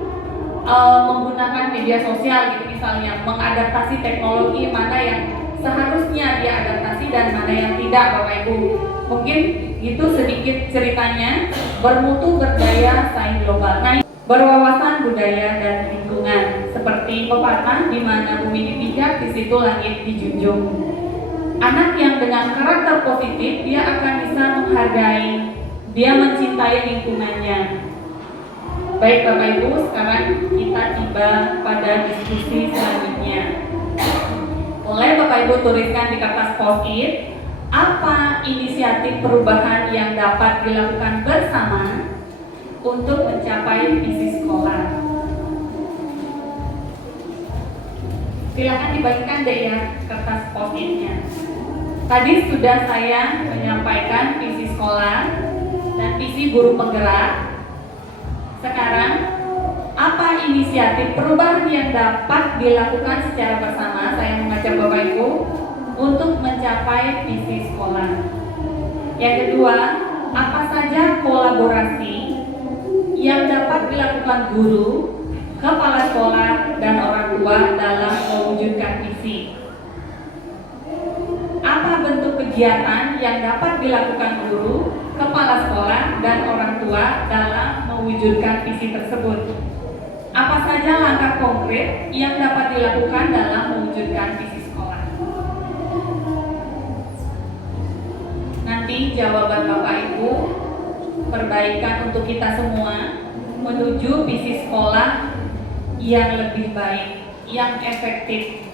menggunakan media sosial gitu, misalnya mengadaptasi teknologi mana yang seharusnya dia adaptasi dan mana yang tidak, Bapak Ibu. Mungkin itu sedikit ceritanya, bermutu, berdaya saing global. Nah, berwawasan budaya dan lingkungan, seperti pepatah di mana bumi dipijak, di situ langit dijunjung. Anak yang dengan karakter positif, dia akan bisa menghargai, dia mencintai lingkungannya. Baik Bapak Ibu, sekarang kita tiba pada diskusi selanjutnya. Mulai Bapak Ibu tuliskan di kertas post-it, apa inisiatif perubahan yang dapat dilakukan bersama untuk mencapai visi sekolah. Silakan dibagikan deh ya kertas post-itnya. Tadi sudah saya menyampaikan visi sekolah dan visi guru penggerak. Sekarang, apa inisiatif perubahan yang dapat dilakukan secara bersama? Saya mengajak Bapak Ibu untuk mencapai visi sekolah. Yang kedua, apa saja kolaborasi yang dapat dilakukan guru, kepala sekolah, dan orang tua dalam mewujudkan visi? Apa bentuk kegiatan yang dapat dilakukan guru, kepala sekolah, dan orang tua dalam mewujudkan visi tersebut? Apa saja langkah konkret yang dapat dilakukan dalam mewujudkan visi sekolah? Nanti jawaban Bapak Ibu, perbaikan untuk kita semua menuju visi sekolah yang lebih baik, yang efektif.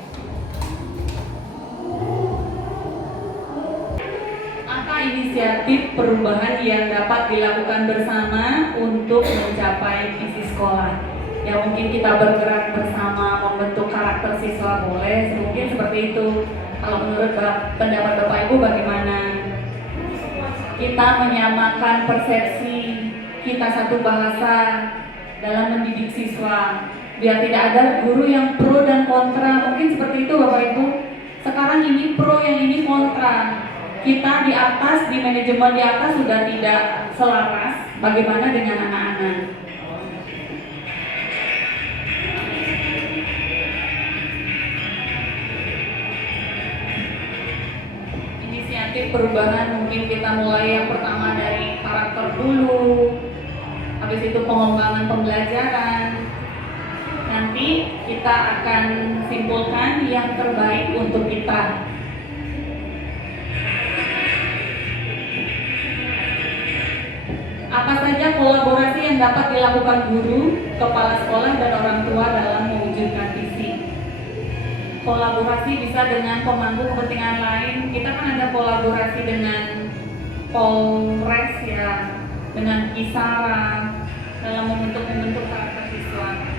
Inisiatif perubahan yang dapat dilakukan bersama untuk mencapai visi sekolah. Ya mungkin kita bergerak bersama membentuk karakter siswa, boleh mungkin seperti itu. Kalau menurut pendapat Bapak Ibu bagaimana? Kita menyamakan persepsi, kita satu bahasa dalam mendidik siswa, biar tidak ada guru yang pro dan kontra. Mungkin seperti itu Bapak Ibu. Sekarang ini pro, yang ini kontra. Kita di atas, di manajemen di atas sudah tidak selaras. Bagaimana dengan anak-anak? sedikit perubahan. Mungkin kita mulai yang pertama dari karakter dulu, habis itu pengembangan pembelajaran. Nanti kita akan simpulkan yang terbaik untuk kita. Apa saja kolaborasi yang dapat dilakukan guru, kepala sekolah, dan orang tua dalam mewujudkan visi? Kolaborasi bisa dengan pemangku kepentingan lain. Kita kan ada kolaborasi dengan Polres ya, dengan Kisara dalam membentuk karakter siswa.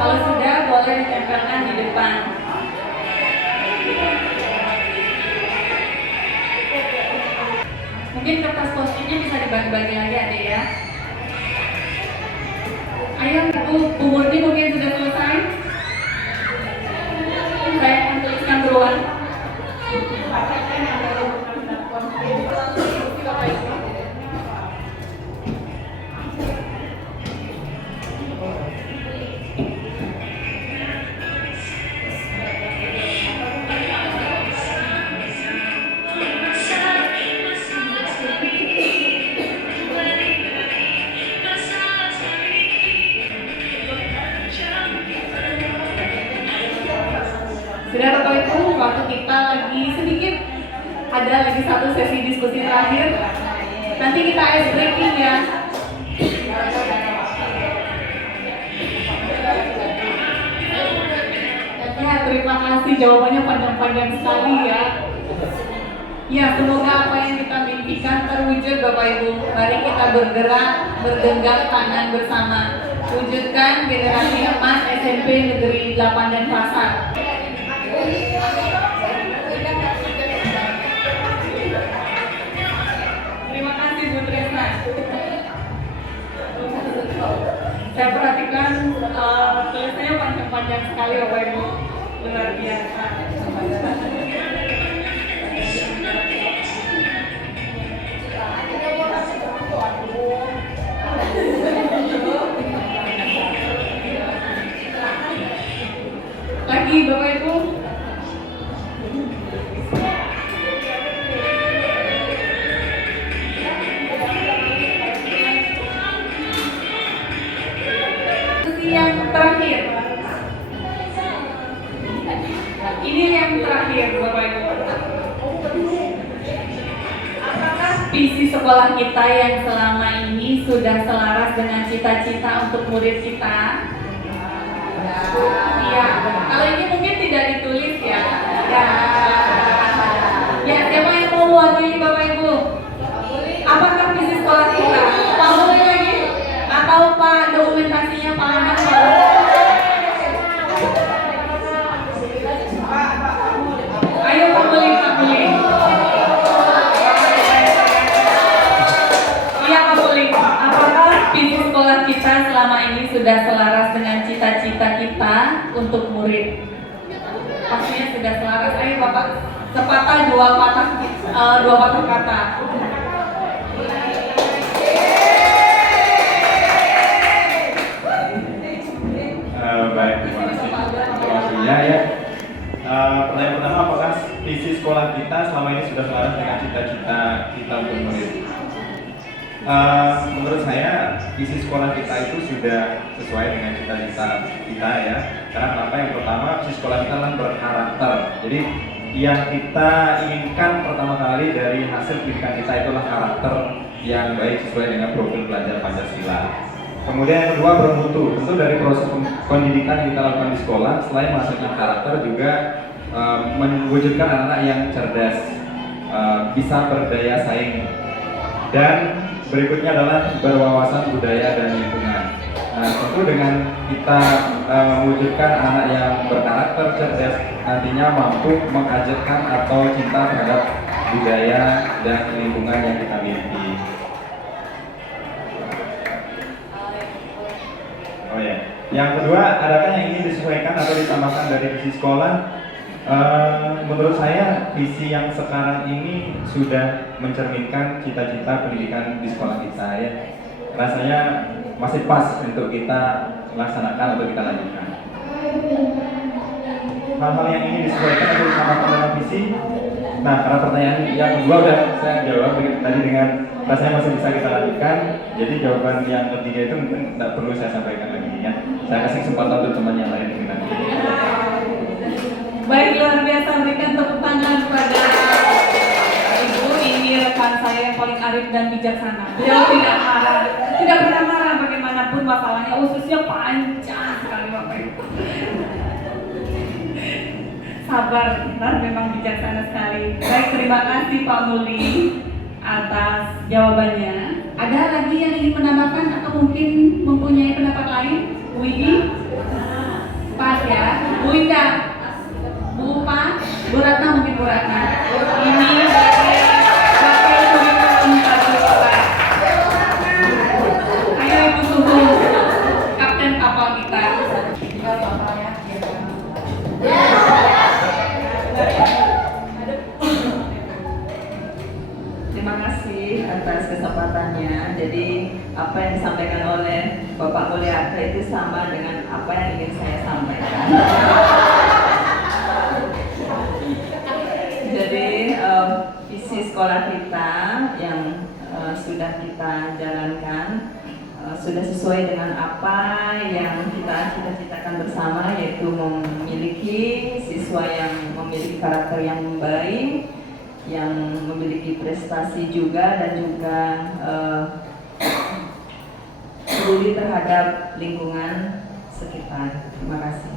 Kalau sudah, boleh ditempelkan di depan. Mungkin kertas post-itnya bisa dibagi-bagi lagi adik ya. Ayo Bu Murni mungkin sudah selesai. Saya akan tuliskan duluan. Sudah Bapak Ibu, waktu kita lagi sedikit, ada lagi satu sesi diskusi terakhir. Nanti kita ice breaking ya. Ya, terima kasih, jawabannya panjang-panjang sekali ya. Ya, semoga apa yang kita mimpikan terwujud Bapak Ibu. Mari kita bergerak, bergenggam tangan bersama. Wujudkan generasi emas SMP Negeri 8 Denpasar. Terima kasih Bu Tresna. Saya perhatikan tulisannya panjang-panjang sekali Bapak Ibu. Luar biasa. Lagi Bapak Ibu. Yang terakhir, ini yang terakhir Bapak Ibu. Apakah visi sekolah kita yang selama ini sudah selaras dengan cita-cita untuk murid kita? Iya. Kalau ini mungkin tidak ditulis ya. Ya. Ya, siapa yang mau mewakili Bapak Ibu? Apakah visi sekolah kita? Pak boleh lagi? Atau Pak dokumentasinya Pak Anak? Ayo Pak Beling, Pak Beling. Iya Pak Beling. Apakah visi sekolah kita selama ini sudah selaras dengan cita-cita kita untuk murid? Pastinya sudah selaras. Ayo Bapak, sepatah dua patah kata. Baik, terima kasih waktunya ya. Pertanyaan pertama, apakah visi sekolah kita selama ini sudah selaras dengan cita-cita kita untuk murid? Menurut saya, visi sekolah kita itu sudah sesuai dengan cita-cita kita ya. Karena kenapa? Yang pertama, visi sekolah kita adalah berkarakter. Jadi yang kita inginkan pertama kali dari hasil pendidikan kita itulah karakter yang baik sesuai dengan profil pelajar Pancasila. Kemudian yang kedua bermutu. Tentu dari proses pendidikan yang kita lakukan di sekolah, selain menghasilkan karakter juga mewujudkan anak-anak yang cerdas, bisa berdaya saing, dan berikutnya adalah berwawasan budaya dan lingkungan. Nah, tentu dengan kita mewujudkan anak yang berkarakter cerdas, nantinya mampu mengajarkan atau cinta terhadap budaya dan lingkungan yang kita miliki. Oh ya, yang kedua, adakah yang ingin disesuaikan atau ditambahkan dari visi sekolah? Menurut saya visi yang sekarang ini sudah mencerminkan cita-cita pendidikan di sekolah kita ya. Rasanya masih pas untuk kita laksanakan atau kita lanjutkan. Hal-hal yang ingin disesuaikan atau ditambahkan dalam visi. Nah, karena pertanyaan yang kedua udah saya jawab tadi dengan rasanya masih bisa kita lanjutkan. Jadi jawaban yang ketiga itu mungkin tidak perlu saya sampaikan lagi ya. Saya kasih kesempatan untuk teman yang lain mungkin nanti. Baik, luar biasa, berikan tepuk tangan kepada Ibu. Ini rekan saya yang paling arif dan bijaksana. Beliau tidak marah, tidak pernah marah bagaimanapun masalahnya, ususnya panjang sekali Bapak Ibu. Sabar dan memang bijaksana sekali. Baik, terima kasih Pak Muli atas jawabannya. Ada lagi yang ingin menambahkan atau mungkin mempunyai pendapat lain? Bu Widi? Pas ya, Bu Indah? Bu Upa, Bu Ratna mungkin Bu Ratna. Ini dari Wakil Kurikulum Tata. Ayo Ibu Suhu, Kapten kapal kita. Terima kasih atas kesempatannya. Jadi apa yang disampaikan oleh Bapak Mulyarta itu sama dengan apa yang ingin saya sampaikan. Jadi visi sekolah kita yang sudah kita jalankan sudah sesuai dengan apa yang kita cita-citakan bersama, yaitu memiliki siswa yang memiliki karakter yang baik, yang memiliki prestasi juga, dan juga peduli terhadap lingkungan sekitar. Terima kasih.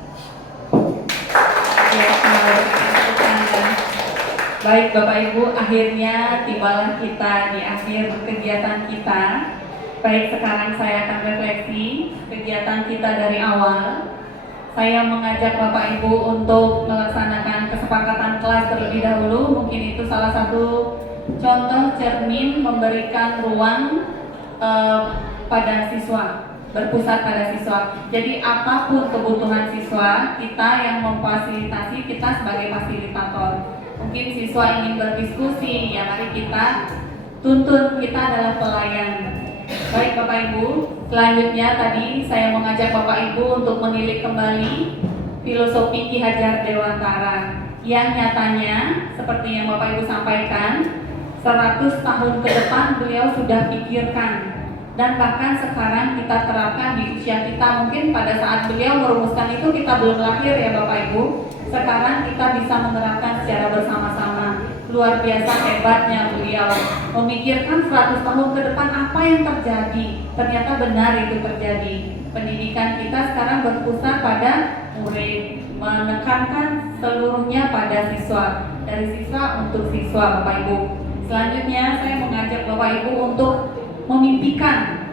Baik Bapak Ibu, akhirnya tibalah kita di akhir kegiatan kita. Baik, sekarang saya akan refleksi kegiatan kita dari awal. Saya mengajak Bapak Ibu untuk melaksanakan kesepakatan kelas terlebih dahulu. Mungkin itu salah satu contoh cermin memberikan ruang pada siswa, berpusat pada siswa. Jadi apapun kebutuhan siswa, kita yang memfasilitasi, kita sebagai fasilitator. Mungkin siswa ingin berdiskusi, ya mari kita tuntun, kita adalah pelayan. Baik Bapak Ibu, selanjutnya tadi saya mengajak Bapak Ibu untuk menilik kembali filosofi Ki Hajar Dewantara yang nyatanya seperti yang Bapak Ibu sampaikan 100 tahun ke depan beliau sudah pikirkan, dan bahkan sekarang kita terapkan di usia kita. Mungkin pada saat beliau merumuskan itu kita belum lahir ya Bapak Ibu. Sekarang kita bisa menerapkan secara bersama-sama. Luar biasa hebatnya beliau memikirkan 100 tahun ke depan apa yang terjadi. Ternyata benar itu terjadi. Pendidikan kita sekarang berpusat pada murid, menekankan seluruhnya pada siswa, dari siswa untuk siswa Bapak Ibu. Selanjutnya saya mengajak Bapak Ibu untuk memimpikan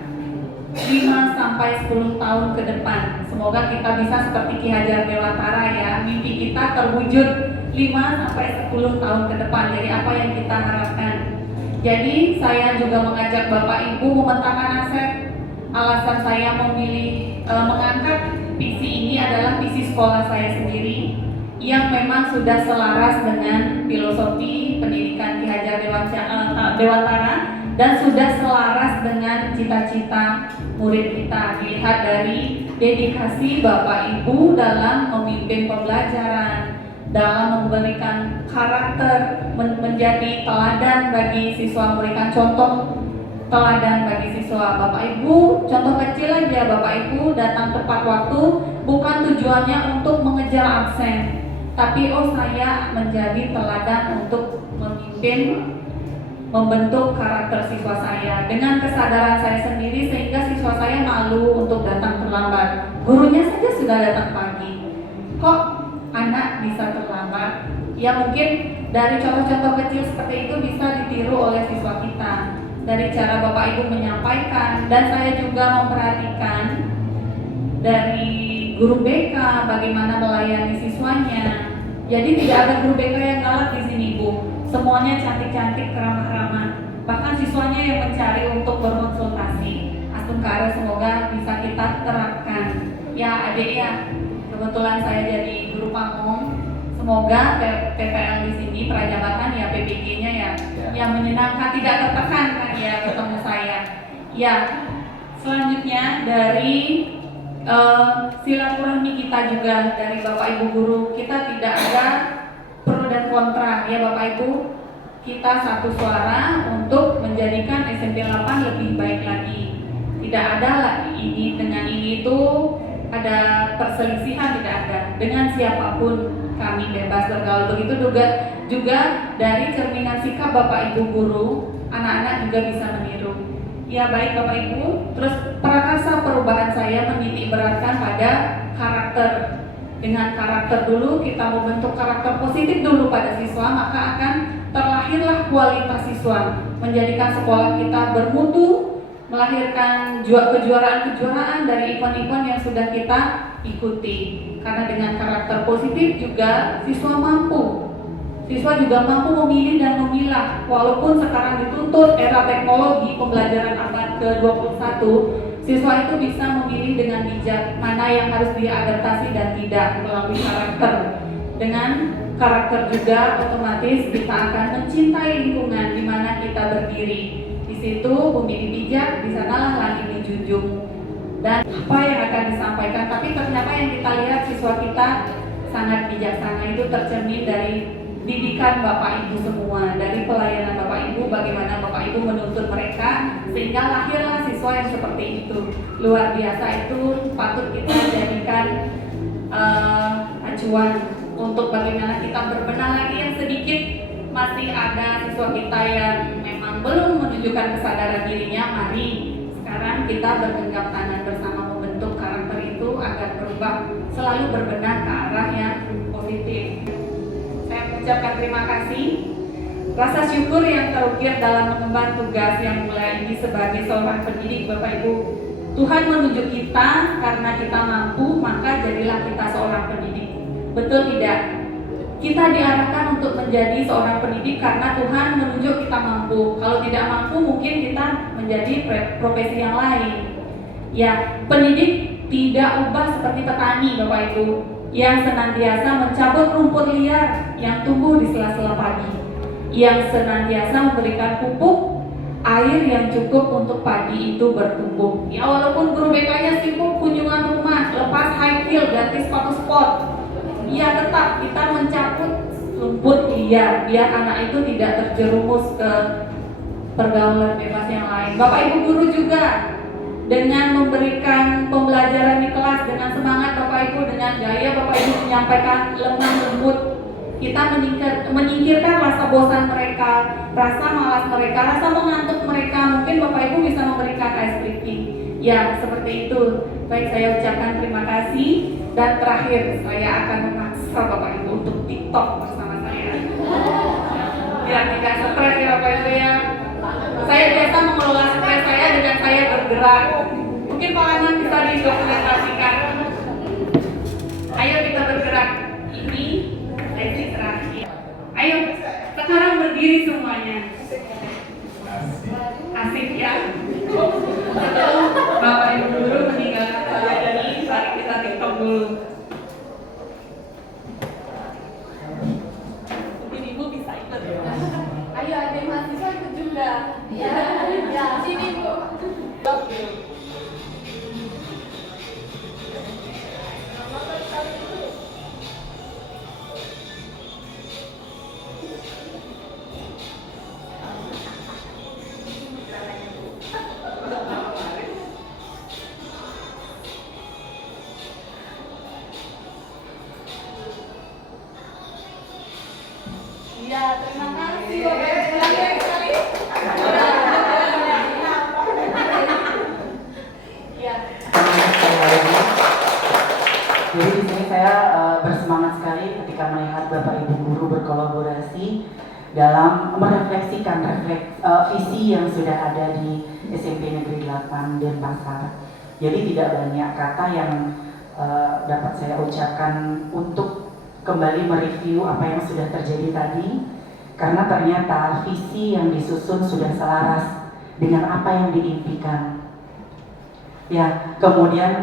5-10 tahun ke depan. Semoga kita bisa seperti Ki Hajar Dewantara ya, mimpi kita terwujud 5-10 tahun ke depan. Jadi apa yang kita harapkan? Jadi saya juga mengajak Bapak Ibu memetakan aset. Alasan saya memilih mengangkat visi ini adalah visi sekolah saya sendiri yang memang sudah selaras dengan filosofi pendidikan Ki Hajar Dewantara dan sudah selaras dengan cita-cita murid kita. Dilihat dari dedikasi Bapak Ibu dalam memimpin pembelajaran, dalam memberikan karakter, menjadi teladan bagi siswa, memberikan contoh teladan bagi siswa. Bapak Ibu, contoh kecil aja, Bapak Ibu datang tepat waktu, bukan tujuannya untuk mengejar absen, tapi saya menjadi teladan untuk memimpin, membentuk karakter siswa saya dengan kesadaran saya sendiri, sehingga siswa saya malu untuk datang terlambat. Gurunya saja sudah datang pagi, kok anak bisa terlambat? Ya mungkin dari contoh-contoh kecil seperti itu bisa ditiru oleh siswa kita, dari cara Bapak Ibu menyampaikan. Dan saya juga memperhatikan dari guru BK bagaimana melayani siswanya. Jadi tidak ada guru BK yang galak di sini, Bu. Semuanya cantik-cantik, ramah-ramah. Bahkan siswanya yang mencari untuk berkonsultasi. Asungkara semoga bisa kita terapkan. Ya adik ya, kebetulan saya jadi guru pamong. Semoga PPL di sini prajabatan ya, PBG-nya ya, yang menyenangkan, tidak tertekan kan ya ketemu saya. Ya, selanjutnya dari silaturahmi kita juga dari Bapak Ibu guru, kita tidak ada pro dan kontra ya Bapak Ibu. Kita satu suara untuk menjadikan SMP 8 lebih baik lagi. Tidak ada lagi ini dengan ini itu ada perselisihan, tidak ada. Dengan siapapun kami bebas bergaul. Begitu juga dari cerminan sikap Bapak Ibu guru, anak-anak juga bisa meniru. Ya baik Bapak Ibu. Terus prakarsa perubahan saya menitik beratkan pada karakter. Dengan karakter dulu, kita membentuk karakter positif dulu pada siswa, maka akan terlahirlah kualitas siswa, menjadikan sekolah kita bermutu, melahirkan kejuaraan-kejuaraan dari event-event yang sudah kita ikuti. Karena dengan karakter positif juga siswa juga mampu memilih dan memilah. Walaupun sekarang dituntut era teknologi pembelajaran abad ke-21, siswa itu bisa memilih dengan bijak mana yang harus diadaptasi dan tidak melalui karakter. Dengan karakter juga otomatis kita akan mencintai lingkungan di mana kita berdiri. Di situ memilih bijak, di sanalah langit dijunjung. Dan apa yang akan disampaikan, tapi ternyata yang kita lihat siswa kita sangat bijaksana, itu tercermin dari didikan Bapak Ibu semua, dari pelayanan Bapak Ibu, bagaimana Bapak Ibu menuntut mereka sehingga lahirlah siswa yang seperti itu. Luar biasa, itu patut kita jadikan acuan untuk bagaimana kita berbenah lagi yang sedikit masih ada siswa kita yang memang belum menunjukkan kesadaran dirinya. Mari sekarang kita bergenggam tangan bersama membentuk karakter itu agar berubah, selalu berbenah ke arah yang positif. Saya mengucapkan terima kasih, rasa syukur yang terukir dalam mengemban tugas yang mulai ini sebagai seorang pendidik. Bapak Ibu, Tuhan menunjuk kita karena kita mampu, maka jadilah kita seorang pendidik. Betul tidak? Kita diarahkan untuk menjadi seorang pendidik karena Tuhan menunjuk kita mampu. Kalau tidak mampu, mungkin kita menjadi profesi yang lain. Ya, pendidik tidak ubah seperti petani, Bapak Ibu, yang senantiasa mencabut rumput liar yang tumbuh di sela-sela padi, yang senantiasa memberikan pupuk air yang cukup untuk padi itu bertumbuh. Ya, walaupun guru BK-nya sibuk kunjungan rumah, lepas high heel, ganti sepatu sport, ya tetap kita mencabut rumput liar biar anak itu tidak terjerumus ke pergaulan bebas yang lain. Bapak Ibu guru juga dengan memberikan pembelajaran di kelas dengan semangat Bapak Ibu, dengan gaya Bapak Ibu menyampaikan lemah lembut, kita menyingkirkan rasa bosan mereka, rasa malas mereka, rasa mengantuk mereka. Mungkin Bapak Ibu bisa memberikan ice breaking. Ya, seperti itu. Baik, saya ucapkan terima kasih. Dan terakhir, saya akan memaksa Bapak Ibu untuk TikTok bersama saya. Biar tidak stres ya Bapak Ibu ya. Saya biasa mengelola stres saya dengan saya bergerak. Mungkin pengalaman bisa didokumentasikan. Ayo kita bergerak. Ini sesi terakhir. Ayo, sekarang berdiri semuanya. Asik ya. Setelah Bapak Ibu guru meninggalkan pelajaran ini, mari kita TikTok dulu. Mungkin Ibu bisa ikut. Ayo adik mahasiswa ikut juga. Ya, ya. Sini Bu. Bapak Ibu guru berkolaborasi dalam merefleksikan visi yang sudah ada di SMP Negeri 8 Denpasar. Jadi tidak banyak kata yang dapat saya ucapkan untuk kembali mereview apa yang sudah terjadi tadi, karena ternyata visi yang disusun sudah selaras dengan apa yang diimpikan. Ya, kemudian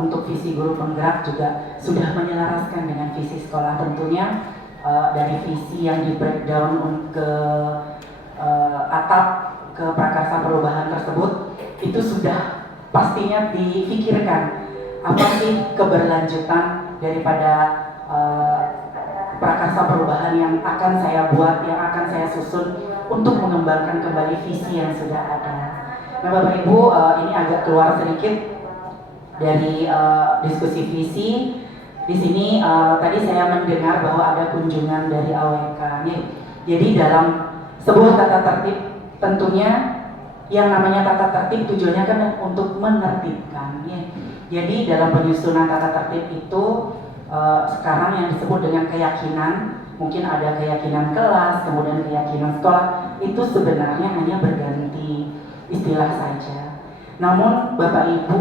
untuk visi guru penggerak juga sudah menyelaraskan dengan visi sekolah. Tentunya dari visi yang di breakdown ke atap ke prakarsa perubahan tersebut itu sudah pastinya difikirkan apa sih keberlanjutan daripada prakarsa perubahan yang akan saya buat, yang akan saya susun untuk mengembangkan kembali visi yang sudah ada. Nah, Bapak Ibu, ini agak keluar sedikit dari diskusi visi. Di sini tadi saya mendengar bahwa ada kunjungan dari AWK. Jadi dalam sebuah tata tertib, tentunya yang namanya tata tertib tujuannya kan untuk menertibkan. Jadi dalam penyusunan tata tertib itu sekarang yang disebut dengan keyakinan, mungkin ada keyakinan kelas, kemudian keyakinan sekolah, itu sebenarnya hanya berganti istilah saja. Namun Bapak Ibu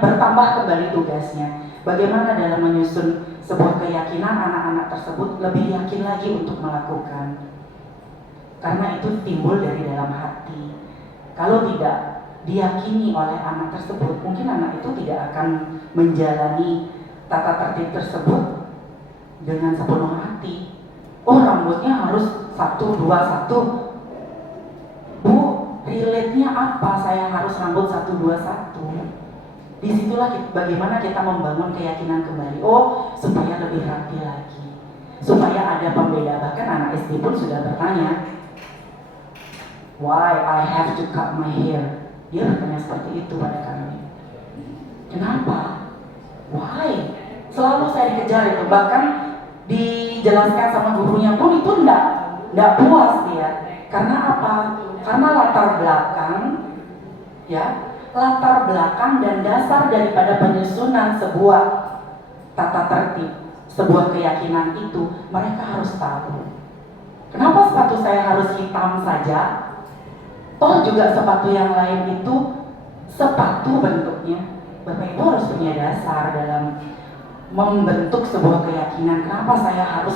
bertambah kembali tugasnya. Bagaimana dalam menyusun sebuah keyakinan anak-anak tersebut lebih yakin lagi untuk melakukan. Karena itu timbul dari dalam hati. Kalau tidak diyakini oleh anak tersebut, mungkin anak itu tidak akan menjalani tata tertib tersebut dengan sepenuh hati. Oh, rambutnya harus 1, 2, 1. Bu, relate-nya apa saya harus rambut 1, 2, 1? Disitulah bagaimana kita membangun keyakinan kembali. Oh, supaya lebih rapi lagi, supaya ada pembeda. Bahkan anak SD pun sudah bertanya, why I have to cut my hair? Dia bertanya seperti itu pada kami. Kenapa? Why? Selalu saya dikejar itu. Bahkan dijelaskan sama gurunya pun itu enggak puas dia. Karena apa? Karena latar belakang dan dasar daripada penyusunan sebuah tata tertib, sebuah keyakinan itu mereka harus tahu. Kenapa sepatu saya harus hitam saja? Toh juga sepatu yang lain itu sepatu bentuknya. Bapak Ibu harus punya dasar dalam membentuk sebuah keyakinan. Kenapa saya harus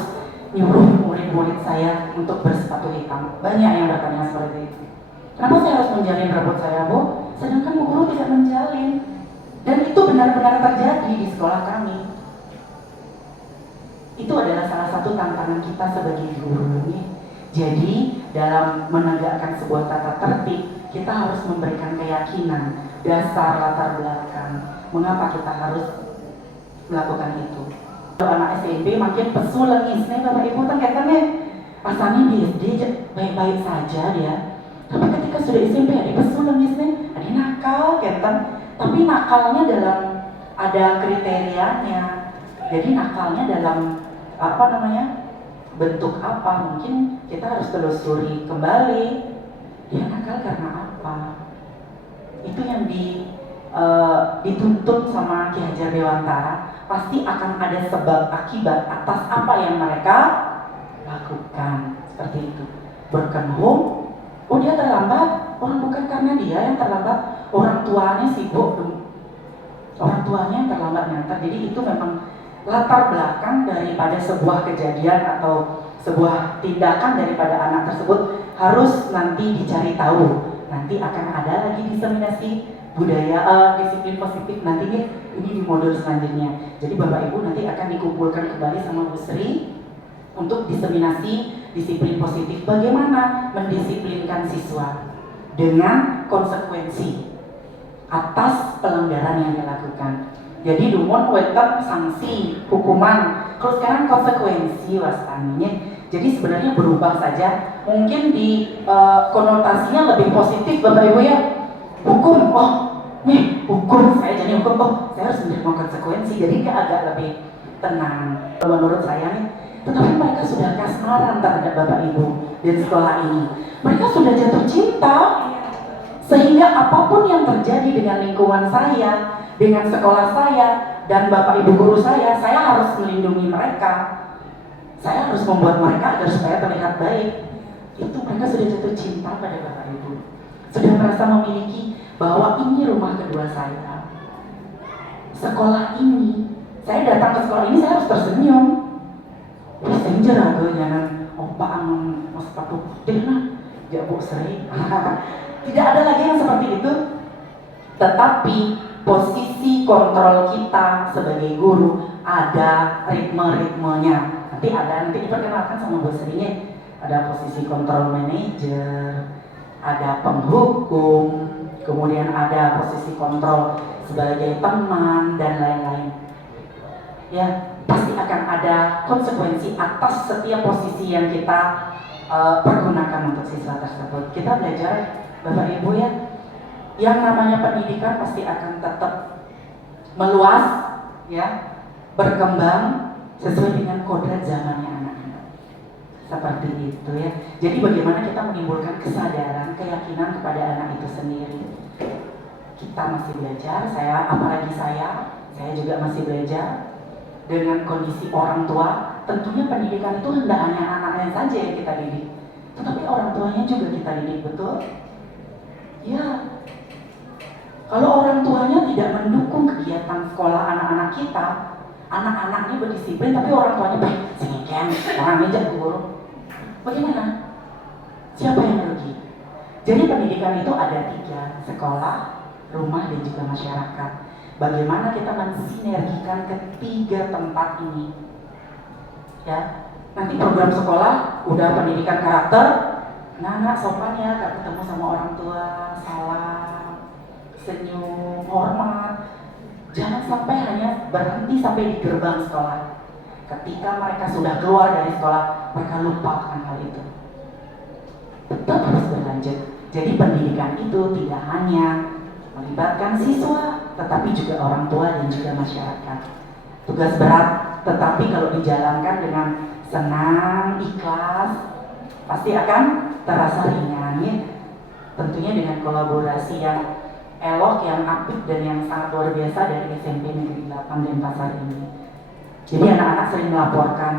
nyuruh murid-murid saya untuk bersepatu hitam? Banyak yang bertanya seperti itu. Kenapa saya harus menjalin rambut saya, Bu? Sedangkan guru tidak menjalin. Dan itu benar-benar terjadi di sekolah kami. Itu adalah salah satu tantangan kita sebagai guru. Jadi dalam menegakkan sebuah tata tertib, kita harus memberikan keyakinan, dasar latar belakang. Mengapa kita harus melakukan itu? Anak SMP makin pesu lengis nih Bapak Ibu, katanya asalnya di SD baik-baik saja dia, tapi ketika sudah SMP ada pesu lengis nih, ada nakal ketan. Tapi nakalnya dalam ada kriterianya. Jadi nakalnya dalam bentuk apa? Mungkin kita harus telusuri kembali. Dia nakal karena apa? Itu yang dituntut sama Ki Hajar Dewantara. Pasti akan ada sebab akibat atas apa yang mereka lakukan. Seperti itu. Broken home, oh dia terlambat, bukan karena dia yang terlambat, orang tuanya sibuk, orang tuanya yang terlambat ngantar. Jadi itu memang latar belakang daripada sebuah kejadian atau sebuah tindakan daripada anak tersebut harus nanti dicari tahu. Nanti akan ada lagi diseminasi budaya disiplin positif nantinya ini di modul selanjutnya. Jadi Bapak Ibu nanti akan dikumpulkan kembali sama Bu Sri untuk diseminasi disiplin positif. Bagaimana mendisiplinkan siswa dengan konsekuensi atas pelanggaran yang dilakukan. Jadi dumon wetan sanksi hukuman. Kalau sekarang konsekuensi wastaninya. Jadi sebenarnya berubah saja. Mungkin di konotasinya lebih positif Bapak Ibu ya. Hukum, hukum saya jadi hukum, saya harus menerima konsekuensi. Jadi dia agak lebih tenang menurut saya nih. Tetapi mereka sudah kasmaran terhadap Bapak Ibu di sekolah ini. Mereka sudah jatuh cinta Sehingga apapun yang terjadi dengan lingkungan saya, dengan sekolah saya, dan Bapak Ibu guru saya harus melindungi mereka. Saya harus membuat mereka agar supaya terlihat baik. Itu mereka sudah jatuh cinta pada Bapak Ibu. Sudah merasa memiliki bahwa ini rumah kedua saya. Sekolah ini, saya datang ke sekolah ini saya harus tersenyum. Wih, senjer aku jangan opa mau sepatu putih lah, jabuk sering. Tidak ada lagi yang seperti itu. Tetapi posisi kontrol kita sebagai guru ada ritme-ritmenya. Nanti diperkenalkan sama Bu Srinya. Ada posisi kontrol manajer, ada penghukum, kemudian ada posisi kontrol sebagai teman dan lain-lain. Ya, pasti akan ada konsekuensi atas setiap posisi yang kita pergunakan untuk siswa tersebut. Kita belajar, Bapak Ibu ya, yang namanya pendidikan pasti akan tetap meluas, ya, berkembang sesuai dengan kodrat zamannya anak-anak. Seperti itu ya. Jadi bagaimana kita menimbulkan kesadaran, keyakinan kepada anak itu sendiri. Kita masih belajar, apalagi saya juga masih belajar dengan kondisi orang tua. Tentunya pendidikan itu hendak hanya anaknya saja yang kita didik, tetapi orang tuanya juga kita didik, betul? Ya, kalau orang tuanya tidak mendukung kegiatan sekolah anak-anak kita, anak-anaknya berdisiplin tapi orang tuanya sengken, orang meja guru, bagaimana? Siapa yang rugi? Jadi pendidikan itu ada 3, sekolah, rumah, dan juga masyarakat. Bagaimana kita mensinergikan ketiga tempat ini? Ya, nanti program sekolah udah pendidikan karakter, anak sopan ya, gak ketemu sama orang tua, salam, senyum, hormat. Jangan sampai hanya berhenti sampai di gerbang sekolah. Ketika mereka sudah keluar dari sekolah, mereka lupakan hal itu. Tetap harus berlanjut. Jadi pendidikan itu tidak hanya melibatkan siswa, tetapi juga orang tua dan juga masyarakat. Tugas berat, tetapi kalau dijalankan dengan senang, ikhlas, pasti akan terasa ringan ya. Tentunya dengan kolaborasi yang elok, yang apik, dan yang sangat luar biasa dari SMP Negeri 8 Denpasar ini. Jadi anak-anak sering melaporkan,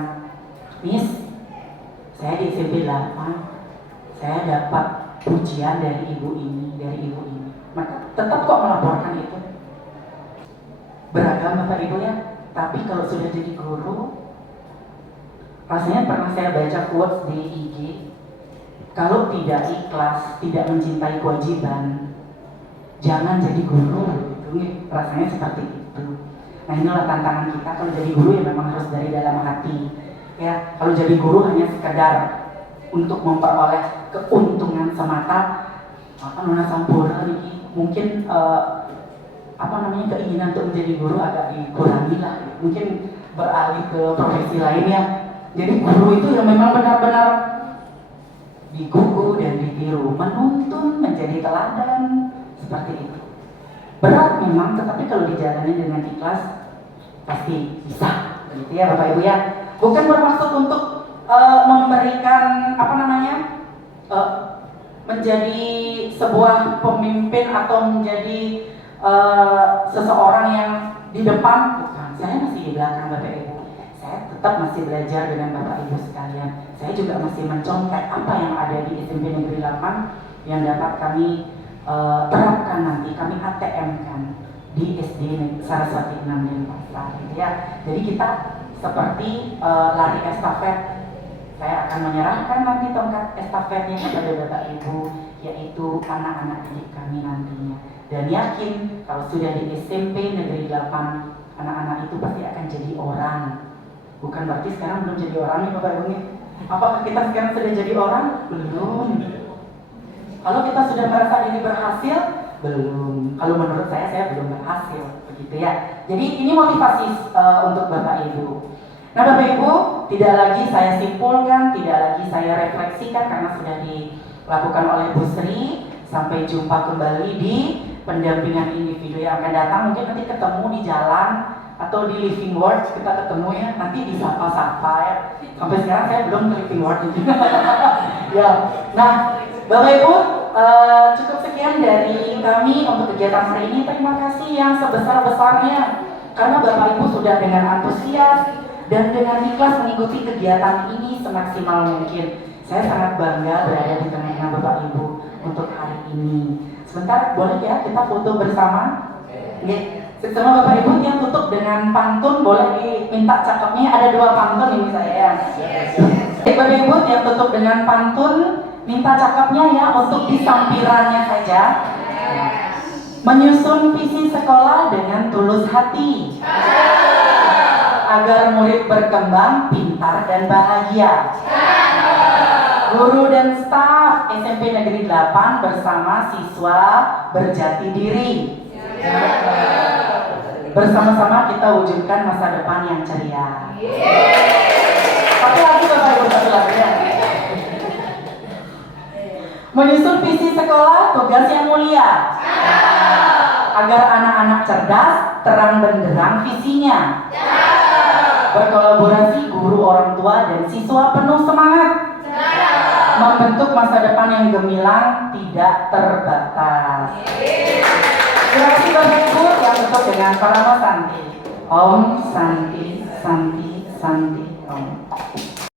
Miss, saya di SMP 8, saya dapat pujian dari ibu ini, dari ibu ini. Maka tetap kok melaporkan itu. Beragam Bapak Ibu ya. Tapi kalau sudah jadi guru, rasanya pernah saya baca quotes di IG, kalau tidak ikhlas, tidak mencintai kewajiban, jangan jadi guru. Gitu. Rasanya seperti itu. Nah inilah tantangan kita. Kalau jadi guru ya memang harus dari dalam hati. Ya, kalau jadi guru hanya sekedar untuk memperoleh keuntungan semata, nona sampurna nih, mungkin keinginan untuk menjadi guru agak dikurangi lah. Mungkin beralih ke profesi lainnya. Jadi guru itu yang memang benar-benar digugu dan ditiru, menuntun, menjadi teladan, seperti itu. Berat memang, tetapi kalau dijalani dengan ikhlas pasti bisa, gitu ya Bapak Ibu ya. Bukan bermaksud untuk memberikan menjadi sebuah pemimpin atau menjadi seseorang yang di depan, bukan. Saya masih di belakang Bapak Ibu. Saya tetap masih belajar dengan Bapak Ibu sekalian. Saya juga masih mencontek apa yang ada di SMP Negeri 8 yang dapat kami terapkan nanti, kami ATM-kan di SD Saraswati 6 Denpasar, ya. Jadi kita seperti lari estafet. Saya akan menyerahkan nanti tongkat estafetnya kepada Bapak Ibu, yaitu anak-anak didik kami nantinya. Dan yakin kalau sudah di SMP Negeri 8, anak-anak itu pasti akan jadi orang. Bukan berarti sekarang belum jadi orang nih Bapak Ibu nih. Apakah kita sekarang sudah jadi orang? Belum. Kalau kita sudah merasa ini berhasil, belum. Kalau menurut saya belum berhasil, begitu ya. Jadi ini motivasi untuk Bapak Ibu. Nah Bapak Ibu, tidak lagi saya simpulkan, tidak lagi saya refleksikan karena sudah dilakukan oleh Bu Sri. Sampai jumpa kembali di pendampingan individu yang akan datang. Mungkin nanti ketemu di jalan atau di living ward, kita ketemu ya, nanti disapa-sapa ya. Sampai sekarang saya belum ke living ward itu. Ya, nah Bapak Ibu, cukup sekian dari kami untuk kegiatan hari ini. Terima kasih yang sebesar-besarnya karena Bapak Ibu sudah dengan antusias dan dengan ikhlas mengikuti kegiatan ini semaksimal mungkin. Saya sangat bangga berada di tengah-tengah Bapak Ibu untuk hari ini. Sebentar, boleh ya kita foto bersama? Semua Bapak Ibu yang tutup dengan pantun, boleh diminta cakepnya. Ada 2 pantun ini saya. Bapak Ibu yang tutup dengan pantun, minta cakepnya ya untuk di sampirannya saja. Menyusun visi sekolah dengan tulus hati agar murid berkembang pintar dan bahagia. Guru dan staf SMP Negeri 8 bersama siswa berjati diri. Bersama-sama kita wujudkan masa depan yang ceria. Satu lagi Bapak Ibu, satu lagi ya. Menyusun visi sekolah tugas yang mulia agar anak-anak cerdas, terang benderang visinya. Berkolaborasi guru, orang tua, dan siswa penuh semangat membentuk masa depan yang gemilang tidak terbatas. Terima kasih Bapak Ibu yang tutup dengan Parama Santi. Om Santi Santi Santi Om.